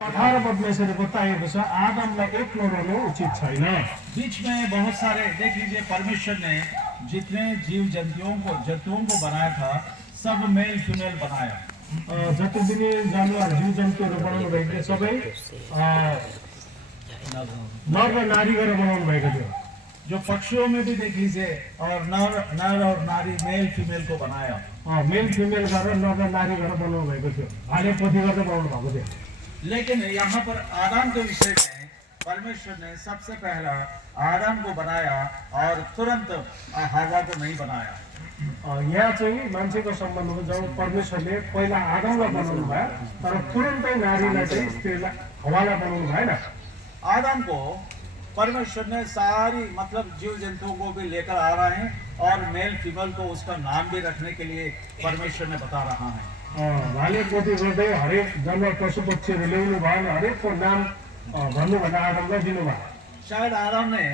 18 पद में यसरी बताइएको छ आदमलाई एक्लो रहनु उचित छैन। बीच में बहुत सारे देख लीजिए, परमेश्वर ने जितने जीव जंतुओं को बनाया था सब मेल फीमेल बनाया। जति पनि जनावर जीव जन्तुहरू बनाउनु भएको थियो सबै नर र नारी गरेर बनाउनु भएको थियो। जो पक्षियों में भी देख लीजिए, और नर और नारी मेल फीमेल को बनाया। मेल फिमेल गरेर नर र नारी गरेर बनाउनु भएको थियो, भाले पोथी गरेर बनाउनु भएको थियो। लेकिन यहाँ पर आदम के विषय में परमेश्वर ने सबसे पहला आदम को बनाया और तुरंत हवा को नहीं बनाया। यहाँ चाहिँ मान्छेको सम्बन्धमा जब परमेश्वरले पहिला आदमलाई बनाउनु भयो तर तुरन्तै नारीलाई चाहिँ स्त्रीलाई हवालाई बनाउनु भएन। आदम को परमेश्वर ने सारी मतलब जीव जंतुओं को भी लेकर आ रहे हैं और मेल फीमेल को उसका नाम भी रखने के लिए परमेश्वर ने बता रहा है। भाले पोथी गर्दै हरेक जनावर पशु पक्षीहरू ल्याउनु भयो भने हरेकको नाम भन्नुभन्दा आदमलाई दिनुभयो। शायद आदम ने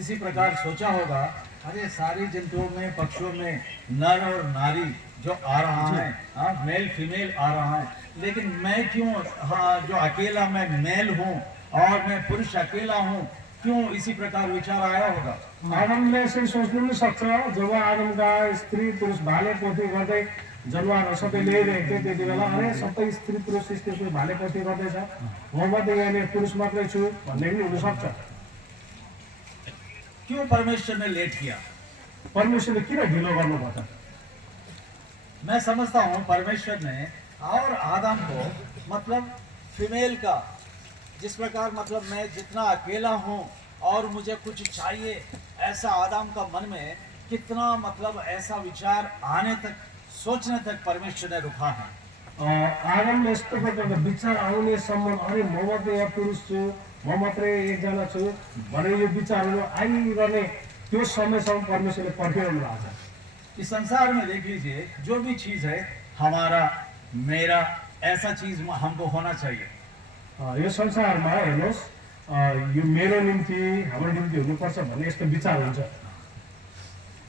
इसी प्रकार सोचा होगा, अरे सारी जंतुओं में पक्षियों में नर और नारी जो आ रहा है, मेल फीमेल आ रहा है, लेकिन मैं क्यों जो अकेला मैं मेल हूँ और मैं पुरुष अकेला हूँ, क्यों इसी प्रकार विचार आया होगा। आदमले यसरी सोच्नु पनि सक्छ, जब आदमका स्त्री पुरुष भाले पोथी गर्दै जनावरहरू सबै ल्याइरहेको थियो त्यति बेला अरे सबै स्त्री पुरुष भाले पोथी गर्दैछ, म मात्रै यहाँनिर पुरुष मात्रै छु भन्ने पनि हुनसक्छ। क्यों परमेश्वर ने लेट किया? परमेश्वरले किन ढिलो गर्नुभयो त? मैं समझता हूँ परमेश्वर ने और आदम को मतलब फीमेल का, जिस प्रकार मतलब मैं जितना अकेला हूँ और मुझे कुछ चाहिए, ऐसा आदम का मन में कितना मतलब ऐसा विचार आने तक, सोचने तक परमेश्वर ने रुका है। आदमले यस्तो प्रकारको विचार आउनेसम्म अरे म मात्रै यहाँ पुरुष छु, म मात्रै एकजना छु भनेर यो विचारहरू आइरहने त्यो समयसम्म परमेश्वरले पर्खिरहनु भएको छ। इस संसार में देख लीजिए, जो भी चीज़ है हमारा मेरा ऐसा चीज़ हमको होना चाहिए। यो संसारमा हेर्नुहोस्, यो मेरो निम्ति हाम्रो निम्ति हुनुपर्छ भन्ने यस्तो विचार हुन्छ।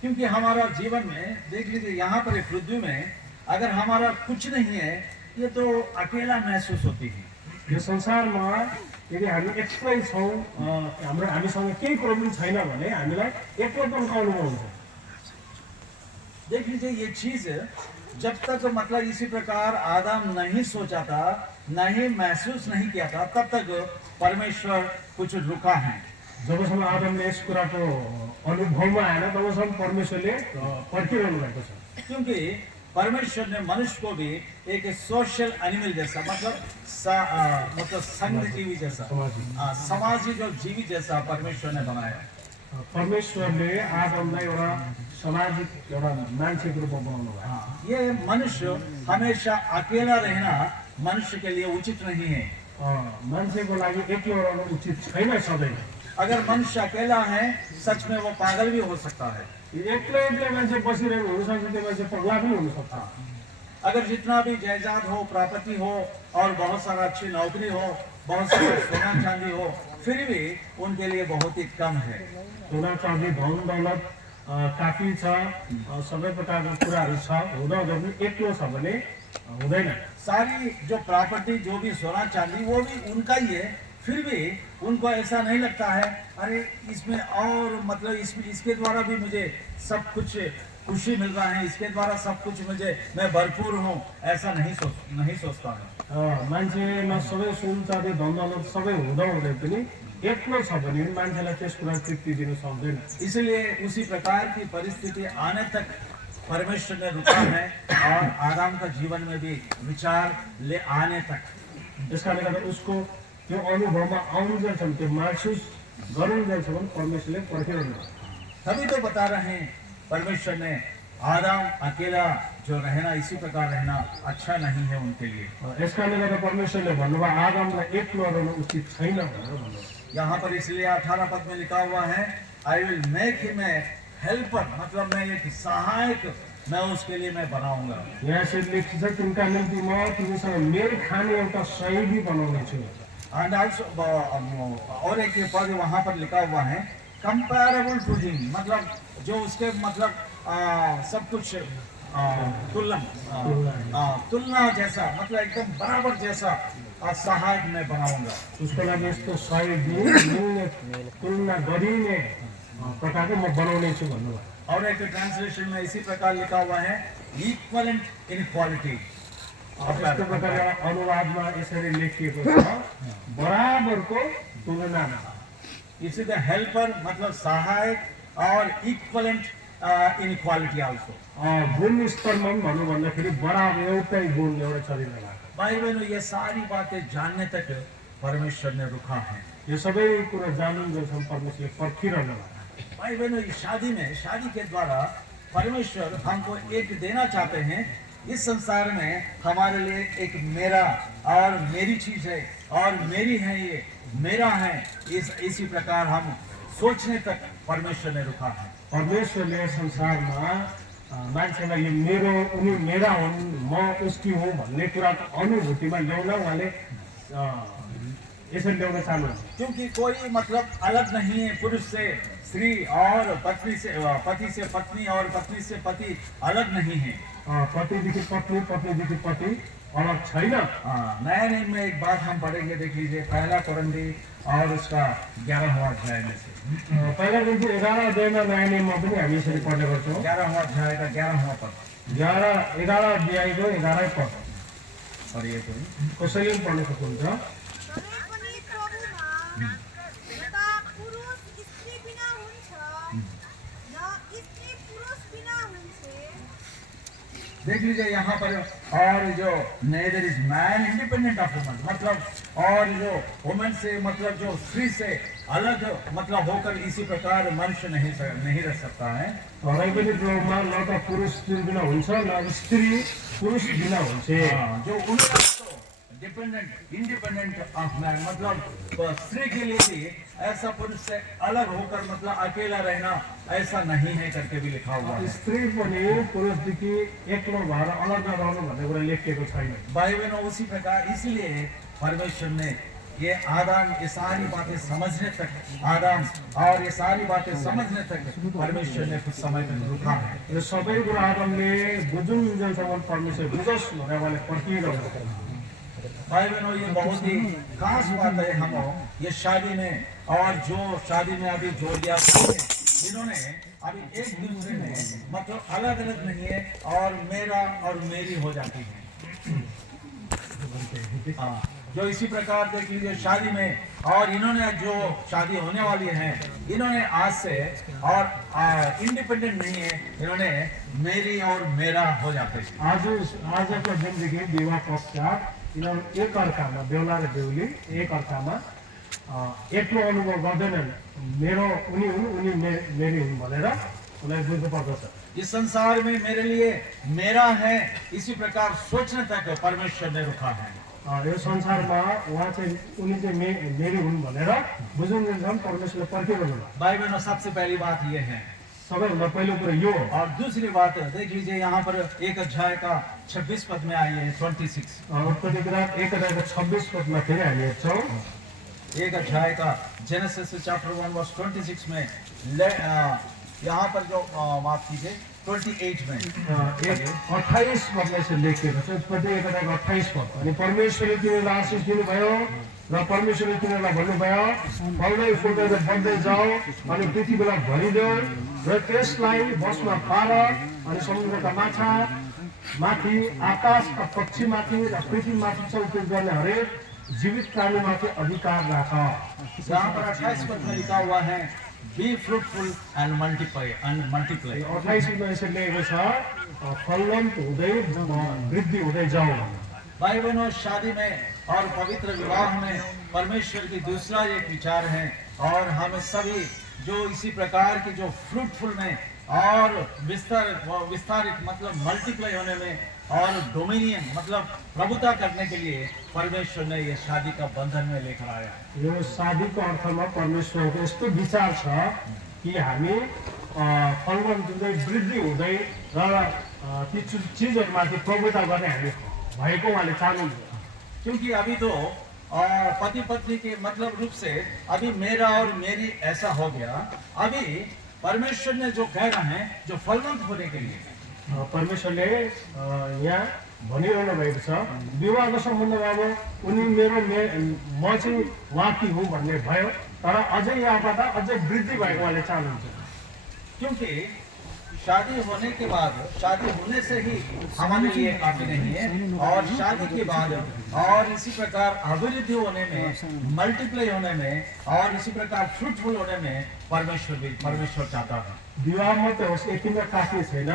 क्योंकि हमारा जीवन में देख लीजिए, यहाँ पर पृथ्वी में अगर हमारा कुछ नहीं है, ये तो अकेला महसूस होती है। यो संसारमा यदि हामी एक्लै छौँ, हामीसँग केही कुरो पनि छैन भने हामीलाई एक्लोपनको अनुभव हुन्छ। देख लीजिए, ये चीज़ जब तक मतलब इसी प्रकार आदम नहीं सोचा था, नहीं महसूस नहीं किया था, तब तक परमेश्वर कुछ रुका है। जबसम्म आदमले यस कुराको अनुभवमा आएन तबसम्म परमेश्वरले पर्खिरहनु भएको छ। क्योंकि परमेश्वर ने मनुष्य को भी एक सोशल एनिमल जैसा मतलब संघ जीवी जैसा, समाजी जो जीवी जैसा परमेश्वर ने बनाया। परमेश्वरले आदमलाई एउटा सामाजिक एउटा मान्छेको रूपमा बनाउनु भयो। ये मनुष्य हमेशा अकेला रहना मनुष्य के लिए उचित नहीं है। मान्छेको लागि एक्लो रहनु उचित छैन सधैँ। अगर मनुष्य अकेला है, सच में वो पागल भी हो सकता है। एक्लै मान्छे बसिरहेको हुनसक्छ, त्यो मान्छे पगला पनि हुनसक्छ। अगर जितना भी जायदाद हो, प्रापर्टी हो और बहुत सारा अच्छी नौकरी हो, बहुत सारा सोना चांदी हो, फिर भी उनके लिए बहुत ही कम है। सोना चाँदी धन दौलत काफी छ, सबै प्रकारका कुराहरू छ, हुँदा पनि एक्लो छ भने हुँदैन। सारी जो प्रॉपर्टी, जो भी सोना चांदी, वो भी उनका ही है, फिर भी उनको ऐसा नहीं लगता है अरे इसमें और मतलब इसके द्वारा भी मुझे सब कुछ खुशी मिल रहा है, इसके द्वारा सब कुछ मैं भरपूर हूँ, ऐसा नहीं सोचता है। मान्छेमा सबै सुन चाँदी धन दौलत सबै हुँदा हुँदै पनि एक्लो छ भने मान्छेलाई त्यस कुरा तृप्ति दिन सक्दैन। इसलिए उसी प्रकार की परिस्थिति आने तक परमेश्वर ने रुका है और आदम का जीवन में भी विचार ले आने तक। त्यसकारणले गर्दा उसको त्यो अनुभवमा आउनुजेलसम्म, त्यो महसुस गरुन्जेलसम्म परमेश्वरले पर्खिरहनु। तभी तो बता रहे हैं परमेश्वर ने, आदम अकेला जो रहना, इसी प्रकार रहना अच्छा नहीं है उनके लिए। यसकारणले गर्दा परमेश्वरले भन्नुभयो आदमलाई एक्लो रहनु उचित छैन भनेर भन्नुभयो। यहाँ पर इसलिए 18 पद में लिखा हुआ है, I will make him a helper, मतलब मैं एक सहायक मैं उसके लिए मैं बनाऊंगा। यहाँ से लेखिन्छ तिनका निम्ति म तिमीसँग मेल खाने एउटा सहयोगी बनाउनेछु। एंड आल्सो और एक पद वहाँ पर लिखा हुआ है, कंपैरेबल टू हिम, मतलब जो उसके मतलब सब कुछ तुलना जैसा, मतलब एकदम बराबर जैसा और सहायक मैं बनाऊंगा। उसको लागि यस्तो सहयोग मिल्ने तुलना गरिने प्रकारको म बनाउने छु भन्नुभयो। और एक ट्रांसलेशन में इसी प्रकार लिखा हुआ है, इक्वलेंट इनइक्वालिटी। यस्तो प्रकारले अनुवादमा यसरी लेखिएको छ, बराबरको तुलनामा। इसी द हेल्पर मतलब सहायक और इक्वलेंट इनइक्वालिटी आल्सो। गुणस्तरमा पनि भनौँ भन्दाखेरि बराबर एउटै गुण एउटै शरीरमा भएको। भाई बहनों, ये सारी बातें जानने तक परमेश्वर ने रुका है। यो सबै कुरा जानुन्जेलसम्म परमेश्वरले पर्खिरहनु भएको। भाई बहनों, इस शादी के द्वारा परमेश्वर हमको एक देना चाहते हैं। इस संसार में हमारे लिए एक मेरा और मेरी चीज है, और मेरी है, ये मेरा है, इसी प्रकार हम सोचने तक परमेश्वर ने रुका है। परमेश्वरले संसारमा मान्छेलाई यो मेरो उनी मेरा हुन् म उसकी हुँ भन्ने कुराको अनुभूतिमा ल्याउन उहाँले यसरी ल्याउन चाहनुहुन्छ। क्योंकि कोई मतलब अलग नहीं है पुरुष से स्त्री, और पति से पत्नी, और पत्नी से पति अलग नहीं है। पतिदेखि पत्नी, पत्नीदेखि पति अलग छैन। नया नियम में एक बात हम पढ़ेंगे, देख लीजिए, पहला कुरिन्थी और उसका 11वां अध्याय में से। पहिला कुरिन्थी 11 अध्यायमा नयाँ नियममा पनि हामी यसरी पढ्ने गर्छौँ। 11वां अध्याय का 11वां पद 11 अध्यायको 11 पद पढ़िए कोई। कसैले पनि पढ्न सक्नुहुन्छ। तरै पनि प्रभुमा एउटा पुरुष स्त्री बिना हुन्छ, न स्त्री पुरुष बिना हुन्छे। देख लीजिए यहाँ पर, और जो neither is man independent of woman, मतलब और जो वुमन से मतलब जो स्त्री से अलग मतलब होकर इसी प्रकार मनुष्य नहीं रह सकता है। तरै पनि प्रभुमा न त पुरुष स्त्री बिना हुन्छ, न स्त्री पुरुष बिना हुन्छ। जो उनका डिपेंडेंट इंडिपेंडेंट ऑफ मैन, मतलब स्त्री के लिए भी ऐसा पुरुष से अलग होकर मतलब अकेला रहना ऐसा नहीं है करके भी लिखा हुआ है। स्त्री पनि पुरुषदेखि एक्लो भएर अलग रहनु भन्ने कुरा लेखिएको छैन। भाई बहनों, उसी प्रकार इसलिए परमेश्वर ने ये आदम ये सारी बातें समझने तक, आदम और ये सारी बातें समझने तक परमेश्वर ने कुछ समय तक रुका है। यो सबै कुरा आदमले बुझुन्जेलसम्म परमेश्वर बुझोस् भनेर उहाँले पर्खिरहनु भएको। भाई बहनों, ये बहुत ही खास बात है। हम ये शादी में, और जो शादी में अभी जोड़ दिया इन्होंने अभी एक दूसरे में मतलब अलग अलग नहीं है, और मेरा और मेरी हो जाती है। जो इसी प्रकार देख लीजिए शादी में, और इन्होंने जो शादी होने वाली है, इन्होंने आज से और इंडिपेंडेंट नहीं है, इन्होंने मेरी और मेरा हो जाते हैं। आजको जिन्दगी विवाह पश्चात यिनीहरू एकअर्कामा, बेहुला र बेहुली एकअर्कामा एक्लो अनुभव गर्दैनन्। मेरो उनी हुन्, उनी मेरी हुन् भनेर उनीहरू बुझ्नु पर्दछ। इस संसार में मेरे लिए मेरा है, इसी प्रकार सोचने तक परमेश्वर ने रुका है। यो संसारमा उहाँ चाहिँ उनी चाहिँ मेरी हुन् भनेर बुझुन्जेलसम्म परमेश्वरले पर्खिरहनु भयो। भाई बहनों, सबसे पहली बात ये है। सबैभन्दा पहिलो कुरा यो हो। और दूसरी बात देख लीजिए यहाँ पर एक अध्याय का 26 पद में आई है 26। उत्पत्तिकिताब 1 अध्यायको 26 पदमा फेरि हामी हेर्छौँ। एक अध्याय का जेनेसिस चैप्टर 1 वर्स 26 में यहाँ पर जो माफ कीजिए 28 में 28 पदमा यसरी लेखिएको छ। उत्पत्ति 1 अध्यायको 28 पद। अनि परमेश्वरले तिनीहरूलाई आशिष दिनुभयो र परमेश्वरले तिनीहरूलाई भन्नुभयो, फल्दै फुल्दै र बढ्दै जाऊ अनि पृथ्वीलाई भरिदेऊ र त्यसलाई बसमा पार, अनि समुद्रका माछा माथि, आकाशका पक्षीमाथि र पृथ्वीमाथि चलफिर गर्ने हरेक जीवित प्राणीमाथि अधिकार राख। यहाँ पर 28 पद में लिखा हुआ है, बी फ्रूटफुल एंड मल्टीप्लाई 28 मा यसरी लेखेको छ, फलवन्त हुँदै वृद्धि हुँदै जाऊ। भाई बहनों, शादी में और पवित्र विवाह में परमेश्वर की दूसरा एक विचार है, और हम सभी जो इसी प्रकार के जो फ्रूटफुल में और विस्तारित मतलब मल्टीप्लाई होने में और डोमिनियन मतलब प्रभुता करने के लिए परमेश्वर ने ये शादी का बंधन में लेकर आया है। यो शादीको अर्थमा परमेश्वरको यस्तो विचार छ कि हामी फलवन्त हुँदै वृद्धि हुँदै र ती चिजहरूमाथि प्रभुता गर्ने हामी भएको उहाँले चाहनुहुन्छ। क्योंकि अभी तो पति पत्नी के मतलब रूप से अभी मेरा और मेरी ऐसा हो गया। अभी परमेश्वर ने जो कह रहे हैं जो फलवंत होने के लिए, परमेश्वरले यहाँ भनिरहनु भएको छ विवाहको सम्बन्धमा अब उनी म चाहिँ उहाँकी हुँ भन्ने भयो तर अझै यहाँबाट अझै वृद्धि भएको उहाँले चाहनुहुन्छ क्योंकि शादी होने के बाद, शादी होने से ही हमारे लिए काफी नहीं है, और शादी के बाद और इसी प्रकार अभिवृद्धि होने में, मल्टीप्लाई होने में और इसी प्रकार फ्रूटफुल होने में परमेश्वर चाहता है। विवाह मात्रै होस् यतिमा काफी छैन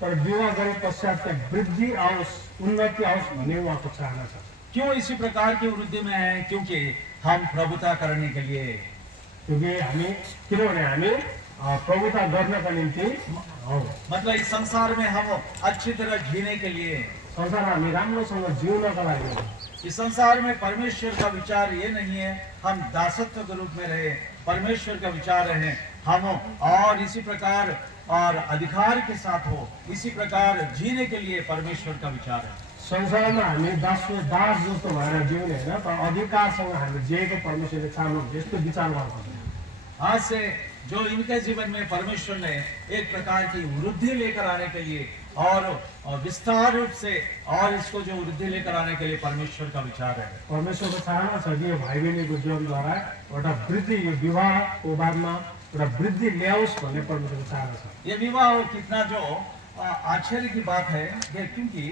तर विवाह गरे पश्चात चाहिँ वृद्धि आओस् उन्नति आओस् भन्ने उहाँको चाहना छ क्यों इसी प्रकार की वृद्धि में है? क्योंकि हम प्रभुता करने के लिए, किनभने हामी प्रभुता गर्नका निम्ति हौ मतलब इस संसार में हम अच्छी तरह जीने के लिए, संसारमा हामी राम्रोसँग जिउनका लागि इस संसार में परमेश्वर का विचार ये नहीं है हम दासत्व के रूप में रहे, परमेश्वर का विचार है हम और इसी प्रकार और अधिकार के साथ हो, इसी प्रकार जीने के लिए परमेश्वर का विचार है। संसारमा हामी दास जस्तो भएर जिउने होइन तर अधिकारसँग हामी जिएको परमेश्वरले चाहनुहुन्छ यस्तो विचार गर्नुहुन्छ आज से जो इनके जीवन में परमेश्वर ने एक प्रकार की वृद्धि लेकर आने के लिए और विस्तार रूप से और इसको जो वृद्धि लेकर आने के लिए परमेश्वर का विचार है। परमेश्वरको चाहना छ कि यो भाइ बहिनीको जीवनद्वारा एउटा वृद्धि यो विवाहको बादमा एउटा वृद्धि ल्याओस् भन्ने परमेश्वरको चाहना छ ये विवाह कितना जो आश्चर्य की बात है क्योंकि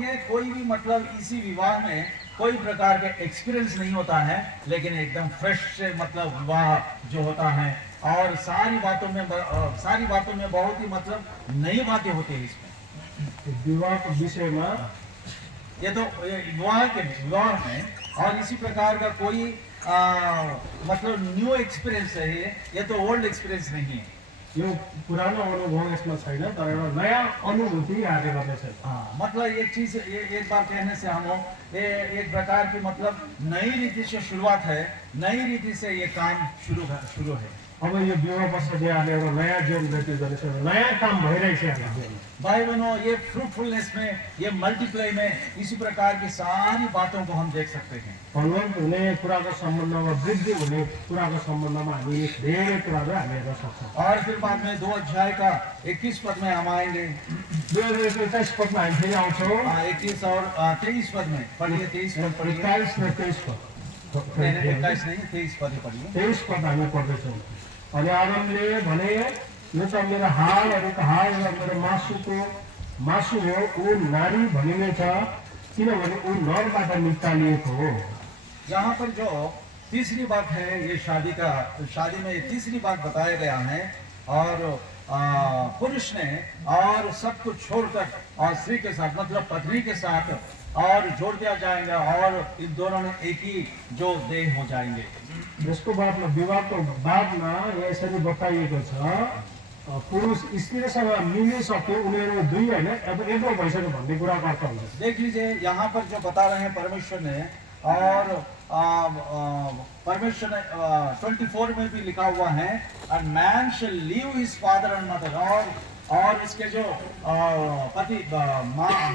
ये कोई भी मतलब इसी विवाह में कोई प्रकार के एक्सपीरियंस नहीं होता है, लेकिन एकदम फ्रेश से मतलब विवाह जो होता है और सारी बातों में बहुत ही मतलब नई बातें होती है इसमें। विवाहको विषयमा ये तो विवाह में और इसी प्रकार का कोई मतलब न्यू एक्सपीरियंस है, ये तो ओल्ड एक्सपीरियंस नहीं है। यो पुरानो अनुभव यसमा छैन तर एउटा नयाँ अनुभूति आगे गर्दैछ मतलब एक चीज एक बार कहने से हम एक प्रकार की मतलब नई रीति से शुरुआत है, नई रीति से ये काम शुरू है। अब यो विवाह पश्चात यहाँले एउटा नयाँ जीवन व्यतीत गर्दैछ नयाँ काम भइरहेछ यहाँले भाई बहनों ये फ्रूटफुलनेस में, ये मल्टीप्लाई में इसी प्रकार की सारी बातों को हम देख सकते हैं। फलवन्त हुने कुराको सम्बन्धमा वृद्धि हुने कुराको सम्बन्धमा हामी धेरै कुराहरू हामी हेर्न सक्छौँ और फिर बाद में 2 अध्याय का 21 पद में हम आएंगे। 2021 पदमा हामी फेरि आउँछौँ 21 और 23 पद में पढ़िए। 23 पद पढ़िए। 21 र 23 पद 21 नहीं 23 पद ही पढ़िए। 23 पद हामी पढ्दैछौँ अनि आदमले भने यो त मेरो हाडहरूको हाड र मेरो मासु हो ऊ नारी भनिनेछ किनभने ऊ नरबाट निकालिएको हो। यहाँ पर जो तीसरी बात है ये शादी में तीसरी बात बताया गया है और पुरुष ने और सब कुछ छोड़कर और स्त्री के साथ मतलब पत्नी के साथ और जोड़ दिया जाएगा और इन दोनों ने एक ही जो देह हो जाएंगे। यसको बादमा विवाहको बादमा यसरी बताइएको छ पुरुष स्त्रीसँग मिलिसक्यो उनीहरू दुई होइन अब एक भइसक्यो भन्ने कुराको अर्थ हुन्छ। देख लीजिए यहाँ पर जो बता रहे हैं परमेश्वर ने और परमेश्वर ने 24 में भी लिखा हुआ है and man shall leave his father and mother और इसके जो पति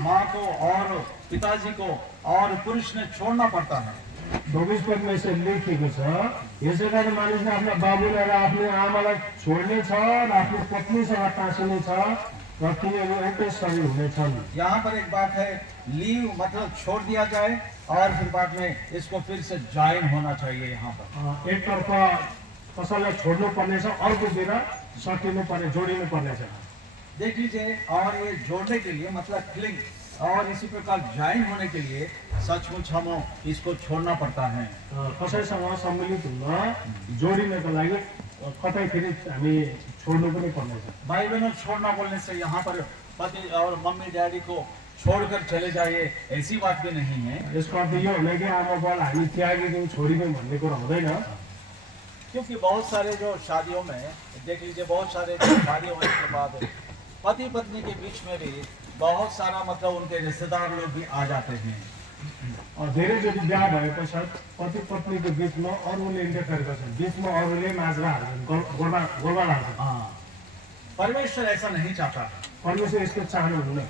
माँ को और पिताजी को और पुरुष ने छोड़ना पड़ता है। 24 पदमा यसरी लेखिएको छ यसै कारण मानिसले आफ्ना बाबुलाई र आफ्नो आमालाई छोड्ने छ र आफ्नो पत्नीसँग टाँसिने छ र तिनीहरू एउटै शरीर हुनेछन्। यहाँ पर एक बात है लीव मतलब छोड़ दिया जाए और फिर बाद में इसको फिर से ज्वाइन होना चाहिए। यहाँ पर एकतर्फ कसैलाई छोड्नु पर्नेछ अर्कोतिर सटिनु पर्ने जोडिनु पर्नेछ। देख लीजिए और ये जोड़ने के लिए मतलब क्लिंग और इसी प्रकार ज्वाइन होने के लिए सचमुच हम इसको छोड़ना पड़ता है। कसैसँग सम्मिलित हुन जोडिनको लागि कतै फेरि हामी छोड्नु पनि पर्नेछ। भाई बहनों छोड़ना बोलने से यहाँ पर पति और मम्मी डैडी को छोड़कर चले जाइए ऐसी बात भी नहीं है। यसको अर्थ यो होइन कि आमा बाबा हामी त्यागिदिउँ छोडिदिउँ भन्ने कुरा हुँदैन। क्योंकि बहुत सारे जो शादियों में देख लीजिए बहुत सारे शादी होने के बाद पति पत्नी के बीच में भी बहुत सारा मतलब उनके रिश्तेदार लोग भी आ जाते हैं। धेरैचोटि बिहा भए पश्चात पति पत्नीको बिचमा अरूले इन्टरफेयर गर्छन् बिचमा अरूले माझ्रा हाल्छन् गोलबाल हाल्छन्। परमेश्वर ऐसा नहीं चाहता। परमेश्वर यसको चाहनुहुन्न।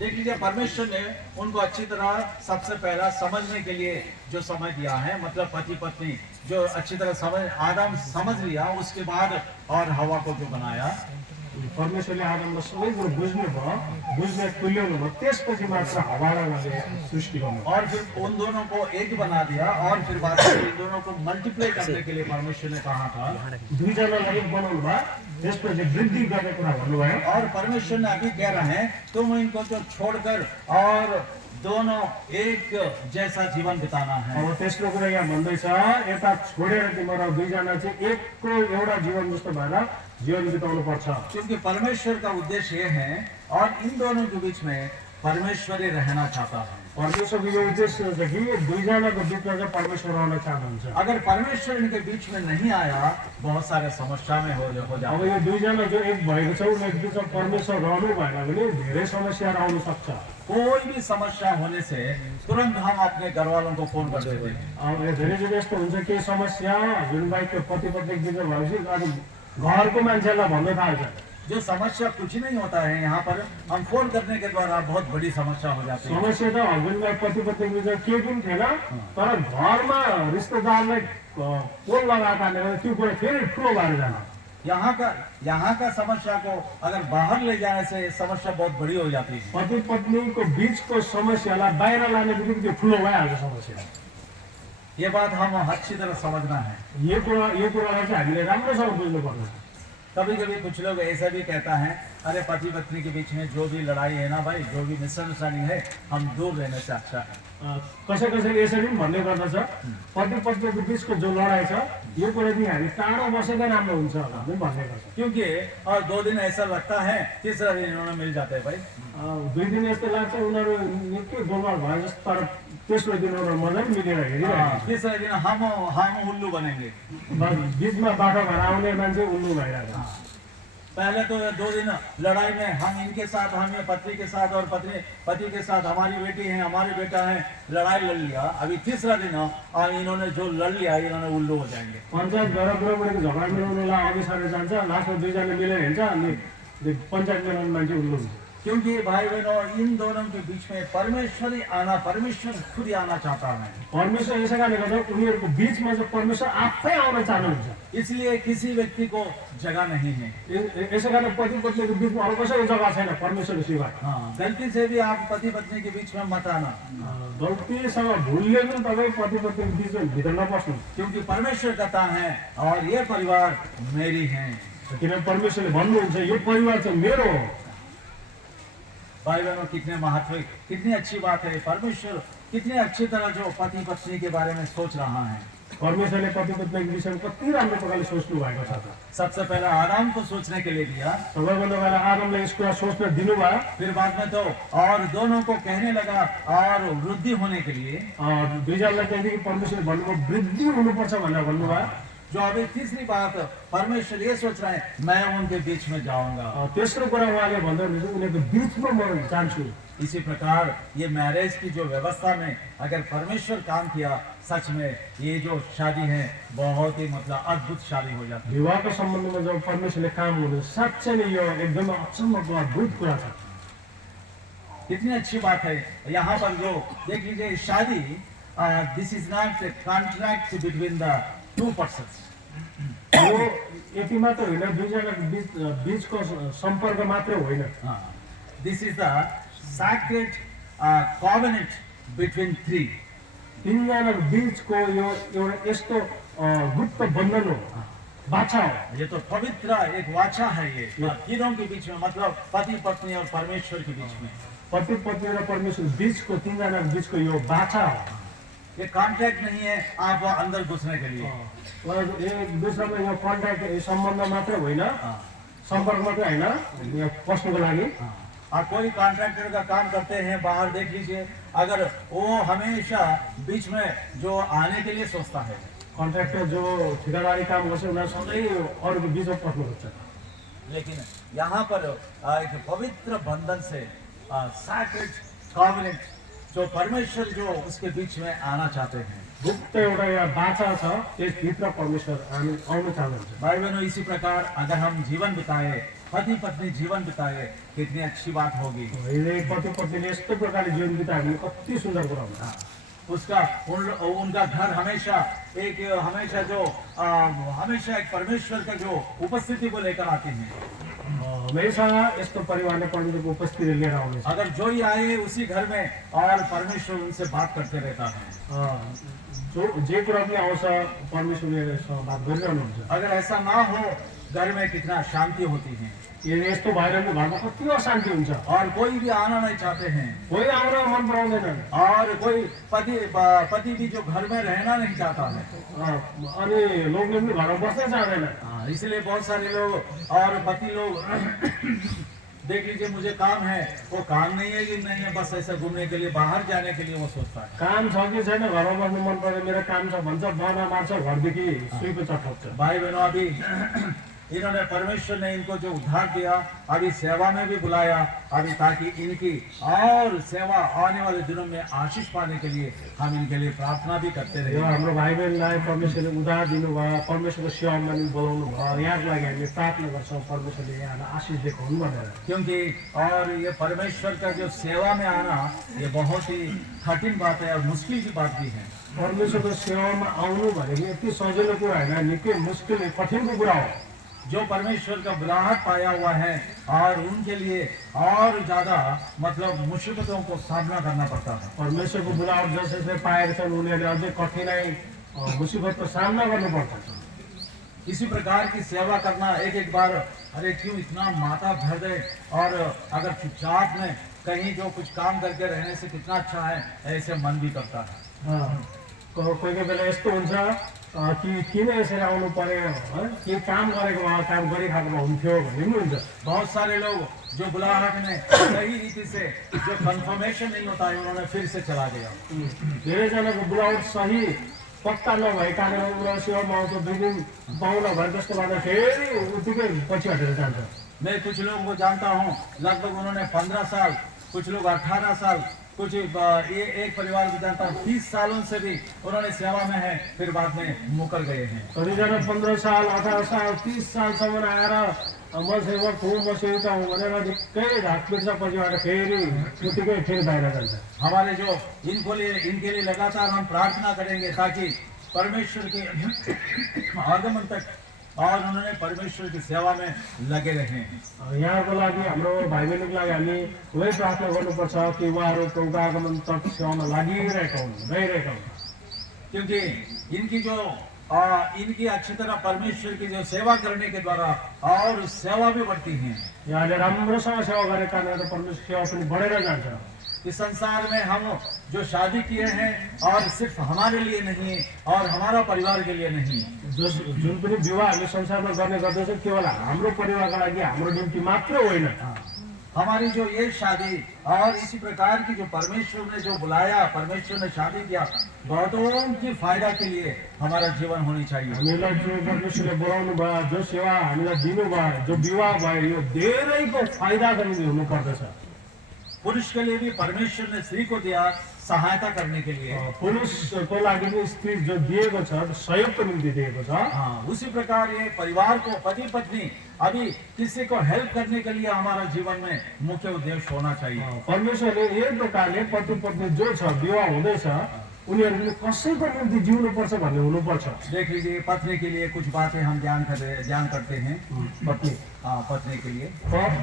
देख लीजिए परमेश्वर ने उनको अच्छी तरह सबसे पहला समझने के लिए जो समय दिया है मतलब पति पत्नी जो अच्छी तरह आदम समझ लिया उसके बाद और हवा को जो बनाया परमेश्वरले आदमलाई सबै कुरो बुझ्नुभयो, बुझ्ने तुल्याउनु भयो, त्यसपछि मात्र हवालाई उहाँले सृष्टि गर्नु। और फिर उन दोनों को एक बना दिया और फिर बाद में इन दोनों को मल्टीप्लाई करने के लिए परमेश्वर ने कहा था। दुईजनालाई एक बनाउनु भयो, त्यसपछि वृद्धि गर्ने कुरा भन्नुभयो। और परमेश्वर ने अभी कह रहे हैं तुम इनको जो छोड़कर और दोनों एक जैसा जीवन बिताना है। अब तेस्रो कुरा यहाँ भन्दैछ, यता छोडेर तिम्रो दुईजना चाहिँ एकको एउटा जीवन जस्तो भएर जीवन बिताउनु पर्छ। क्योंकि परमेश्वर का उद्देश्य ये है और इन दोनों के बीच में परमेश्वर ही रहना चाहता है। परमेश्वरको यो उद्देश्य छ कि दुईजनाको बिचमा चाहिँ परमेश्वर रहन चाहनुहुन्छ। अगर परमेश्वर इनके बीच में नहीं आया बहुत सारे समस्या में हो अब जाए। यो दुईजना जो एक भएको छ उनीहरूको बिचमा परमेश्वर रहनु भएन भने धेरै समस्याहरू आउन सक्छ। कोई भी समस्या होने से तुरंत हम अपने घर वालों को फोन कर देते हैं। अब धेरैचोटि यस्तो हुन्छ कि समस्या हस्बेन्ड वाइफको पति पत्नीको बिचमा भएपछि अनि घरको मान्छेलाई भन्दै थाल्छ। जो समस्या कुछ नहीं होता है यहाँ पर हम फोन करने के द्वारा बहुत बड़ी समस्या हो जाती है। समस्या त हस्बेन्ड वाइफ पति पत्नीको बिचमा केही पनि थिएन, तर घरमा रिश्तेदारलाई पोल लगाएको कारणले गर्दा त्यो कुरा फेरि ठुलो भएर जान्छ। यहाँ का समस्या को अगर बाहर ले जाने से समस्या बहुत बड़ी हो जाती है। पति पत्नीको बिचको समस्यालाई बाहिर लाने बित्तिकै त्यो ठुलो भइहाल्छ समस्या। ये बात हम अच्छी तरह समझना है। यो कुरालाई चाहिँ हामीले राम्रोसँग बुझ्नुपर्छ। कभी कभी कुछ लोग ऐसा भी कहता है अरे पति पत्नी के बीच में जो भी लड़ाई है ना भाई, जो भी मिसअंडरस्टैंडिंग है हम दूर रहने से अच्छा है। कसैले यसरी पनि भन्ने गर्दछ, पति पत्नीको बिचको जो लडाइँ छ यो कुरा चाहिँ हामी टाढो बसेकै राम्रो हुन्छ भन्ने भन्ने गर्छ। क्योंकि और 2 दिन ऐसा लगता है तीसरा दिन इन्होंने मिल जाते हैं भाई। 2 दिन यस्तो लाग्छ उनीहरू निकै गोलमाल भए जस्तो, तर तेस्रो दिन उनीहरू मजा पनि मिलेर हेरिरहेको तीसरे दिन हम उल्लू बनेंगे। छ। बिचमा बाटो भएर आउने मान्छे उल्लु भइरहेको छ। पहले तो 2 दिन लड़ाई में हम इनके साथ, हम ये पत्नी के साथ और पति के साथ, हमारी बेटी है हमारी बेटा है, लड़ाई लड़ लिया। अभी तीसरा दिन इन्होंने जो लड़ लिया इन्होंने उल्लू हो जाएंगे। पञ्चायत भएर बुढाबुढीको झगडा मिलाउनुलाई अघि सरेर जान्छ, लास्टमा दुईजना मिलेर हिँड्छ अनि पञ्चायत मिलाउने मान्छे उल्लु हुन्छ। क्योंकि भाई बहनों इन दोनों के बीच में परमेश्वर ही आना, परमेश्वर खुद ही आना चाहता है। परमेश्वर यसै कारणले गर्दा उनीहरूको बिचमा चाहिँ परमेश्वर आफै आउन चाहनुहुन्छ। इसलिए किसी व्यक्ति को जगह नहीं है। यसै कारण पति पत्नीको बिचमा अरू कसैको जग्गा छैन परमेश्वरको सिवाय। गलती से भी आप पति पत्नी के बीच में मत आना, गल्तीसँग भुलले पनि तपाईँ पति पत्नीको बिचमा भित्र नपस्नु। क्योंकि परमेश्वर कहता है और ये परिवार मेरी है। किनभने परमेश्वरले भन्नुहुन्छ यो परिवार चाहिँ मेरो हो। भाई बहनों कितने महत्व, कितनी अच्छी बात है। परमेश्वर कितनी अच्छी तरह जो पति पत्नी के बारे में सोच रहा है। परमेश्वरले पति पत्नीको विषयमा कति राम्रो प्रकारले सोच्नु भएको छ। सबसे पहले आराम को सोचने के लिए दिया, सबैभन्दा पहिला आदमले यस कुरा सोच्न दिनुभयो, फिर बाद में तो और दोनों को कहने लगा और वृद्धि होने के लिए दुईजनालाई त्यहाँदेखि परमेश्वरले भन्नुभयो वृद्धि हुनुपर्छ भनेर भन्नुभयो। जो अभी तीसरी बात परमेश्वर ये सोच रहे हैं मैं उनके बीच में जाऊंगा। तेस्रो कुरा उहाँले भन्दै हुनुहुन्छ उनीहरूको बिचमा म जान्छु। इसी प्रकार ये मैरिज की जो व्यवस्था में अगर परमेश्वर काम किया, सच में ये जो शादी है बहुत ही मतलब अद्भुत शादी हो जाती है। विवाहको सम्बन्धमा जब परमेश्वरले काम गर्नु साँच्चै नै यो एकदमै अचम्मको अद्भुत कुरा छ। कितनी अच्छी बात है। यहाँ पर जो देख लीजिए शादी, this is not a contract between the 2 persons। यो यति मात्र होइन, दुईजनाको बिचको सम्पर्क मात्रै होइन, this is the sacred covenant between 3। तीनजनाको बिचको यो एउटा यस्तो गुप्त बन्धन हो, वाचा हो। ये तो पवित्र एक वाचा है ये तीनों के बीच में, मतलब पति पत्नी और परमेश्वर के बीच में। पति पत्नी र परमेश्वर बिचको तीनजनाको बिचको यो वाचा हो। ये कॉन्ट्रैक्ट नहीं है आप अंदर घुसने के लिए। एक दूसरामा यो कन्ट्याक्ट सम्बन्ध मात्रै होइन, सम्पर्क मात्रै होइन, यो पस्नुको लागि। आप कोई कॉन्ट्रैक्टर का काम करते हैं बाहर देख लीजिए, अगर वो हमेशा बीच में जो आने के लिए सोचता है। कन्ट्र्याक्टर जो ठेकेदारी काम गर्छ उनीहरू सधैँ अरूको बिचमा पस्नु खोज्छ। लेकिन यहाँ पर एक पवित्र बंधन से सैक्रेड कॉवेनेंट जो परमेश्वर जो उसके बीच में आना चाहते हैं। गुप्त एउटा यहाँ बाचा छ, त्यसभित्र परमेश्वर आउन चाहनुहुन्छ। भाई बहनों इसी प्रकार अगर हम जीवन बिताए, पति पत्नी जीवन बिताए, कितनी अच्छी बात होगी। पति पत्नीले यस्तो प्रकारले जीवन बितायो भने कति सुन्दर कुरा हुन्छ। उनका घर हमेशा हमेशा एक परमेश्वर का जो उपस्थिति को लेकर आते हैं। हमेशा यस्तो परिवारले परमेश्वरको उपस्थिति लिएर आउनेछ। अगर जो ही आए उसी घर में और परमेश्वर उनसे बात करते रहता है। जे कुरा पनि आउँछ परमेश्वरसँग बात गरिरहनुहुन्छ। अगर ऐसा ना हो घर में कितना शांति होती है यस्तो भएर पनि घरमा कति अशान्ति हुन्छ। और कोई भी आना नहीं चाहते हैं कोही आउन मन पराउँदैनन् और कोई पति भी जो घर में रहना नहीं चाहता है। अनि लोकले पनि घरमा बस्न चाहँदैन। इसलिए बहुत सारे लोग और पति लोग देख लीजिए मुझे काम है, वो काम नहीं है कि नहीं है, बस ऐसा घूमने के लिए बाहर जाने के लिए वो सोचता है। काम छ कि छैन घरमा बस्नु मन पर्यो, मेरो काम छ भन्छ, बना मार्छ, घरदेखि सुईको चट्टाउँछ। भाई बहनों अभी इन्होंने परमेश्वर ने इनको जो उद्धार दिया अभी सेवा में भी बुलाया अभी ताकि इनकी और सेवा आने वाले दिनों में आशीष पाने के लिए हम इनके लिए प्रार्थना भी करते रहे। हाम्रो भाइ बहिनीलाई परमेश्वरले उद्धार दिनुभयो, परमेश्वरको सेवामा पनि बोलाउनु भयो। यहाँको लागि हामी प्रार्थना गर्छौँ परमेश्वरले यहाँलाई आशिष दिएको हुन् भनेर। क्योंकि और ये परमेश्वर का जो सेवा में आना ये बहुत ही कठिन बात है और मुश्किल की बात भी है। परमेश्वरको सेवामा आउनु भनेको यति सजिलो कुरा होइन, निकै मुस्किल कठिनको कुरा हो। जो परमेश्वर का बुलाहट पाया हुआ है और उनके लिए और ज्यादा मतलब मुसीबतों को सामना करना पड़ता है। परमेश्वरको बुलाहट जसले पाएका छन् उनीहरूले अझै कठिनाई मुसीबतको सामना गर्नुपर्छ। इसी प्रकार की सेवा करना एक बार अरे क्यों इतना माथा भर दे और अगर चुपचाप में कहीं जो कुछ काम करके रहने से कितना अच्छा है ऐसे मन भी करता है। कोही कोही बेला यस्तो हुन्छ कि किन यसरी आउनु पर्यो, के काम गरेको भए काम गरिखाएको हुन्थ्यो भन्ने पनि हुन्छ। बहुत सारे लोग जो बुलाहट में सही रीति से जो कंफर्मेशन नहीं होता है उन्होंने फिर से चला गया। धेरैजनाको बुलावट सही पक्का नभए कारणले उनीहरू सेवामा आउँछ, 2 दिन पाउन भएर त्यसको बाद फेरि उत्तिकै पछि हटेर जान्छ। मैं कुछ लोगों को जानता हूँ लगभग उन्होंने 15 साल, कुछ लोग 18 साल, कुछ ये एक परिवार को जानता हूँ 30 सालों से भी उन्होंने सेवा में है, फिर बाद में मुकर गए हैं। कतिजना 15 साल, 18 साल, 30 सालसम्म आएर म सेवक हुँ, म सेविका हुँ भनेर निकै ढाक पिट्छ, पछिबाट फेरि उत्तिकै फेरि बाहिर जान्छ। हमारे जो इनके लिए लगातार हम प्रार्थना करेंगे ताकि परमेश्वर के आगमन तक और उन्होंने परमेश्वर की सेवा में लगे रहें। यहाँको लागि हाम्रो भाइ बहिनीको लागि हामी वही प्रार्थना गर्नुपर्छ कि उहाँहरूको आगमन तक सेवामा लागिरहेका हुन्, गइरहेका हुन्। क्योंकि इनकी अच्छी तरह परमेश्वर की जो सेवा करने के द्वारा और सेवा भी बढ़ती है। यहाँले राम्रोसँग सेवा गरेका कारणले परमेश्वर सेवा पनि बढेर जान्छ। इस संसार में हम जो शादी किए हैं और सिर्फ हमारे लिए नहीं और हमारा परिवार के लिए नहीं, जुन पनि विवाह हामीले संसारमा गर्ने गर्दछौँ केवल हाम्रो परिवारका लागि, हाम्रो निम्ति मात्र होइन। हमारी जो ये शादी और इसी प्रकार की जो परमेश्वर ने जो बुलाया, परमेश्वर ने शादी किया, बहुतों की फायदा के लिए हमारा जीवन होनी चाहिए। हामीलाई जो परमेश्वरले बोलाउनु भयो, जो सेवा हामीलाई दिनुभयो, जो विवाह भयो, यो धेरैको फाइदाको निम्ति हुनुपर्दछ। पुरुष के लिए भी परमेश्वर ने स्त्री को दिया सहायता करने के लिए। पुरुषको लागि पनि स्त्री जो दिएको छ, सहयोगको निम्ति दिएको छ। उसी प्रकार ये परिवार को पति पत्नी अभी किसी को हेल्प करने के लिए हमारा जीवन में मुख्य उद्देश्य होना चाहिए। परमेश्वरले यही प्रकारले पति पत्नी जो छ, विवाह हुँदैछ, उनीहरूले कसैको निम्ति जिउनुपर्छ भन्ने हुनुपर्छ। देख लीजिए पत्नी के लिए कुछ बातें हम ध्यान करते हैं। पत्नी के लिए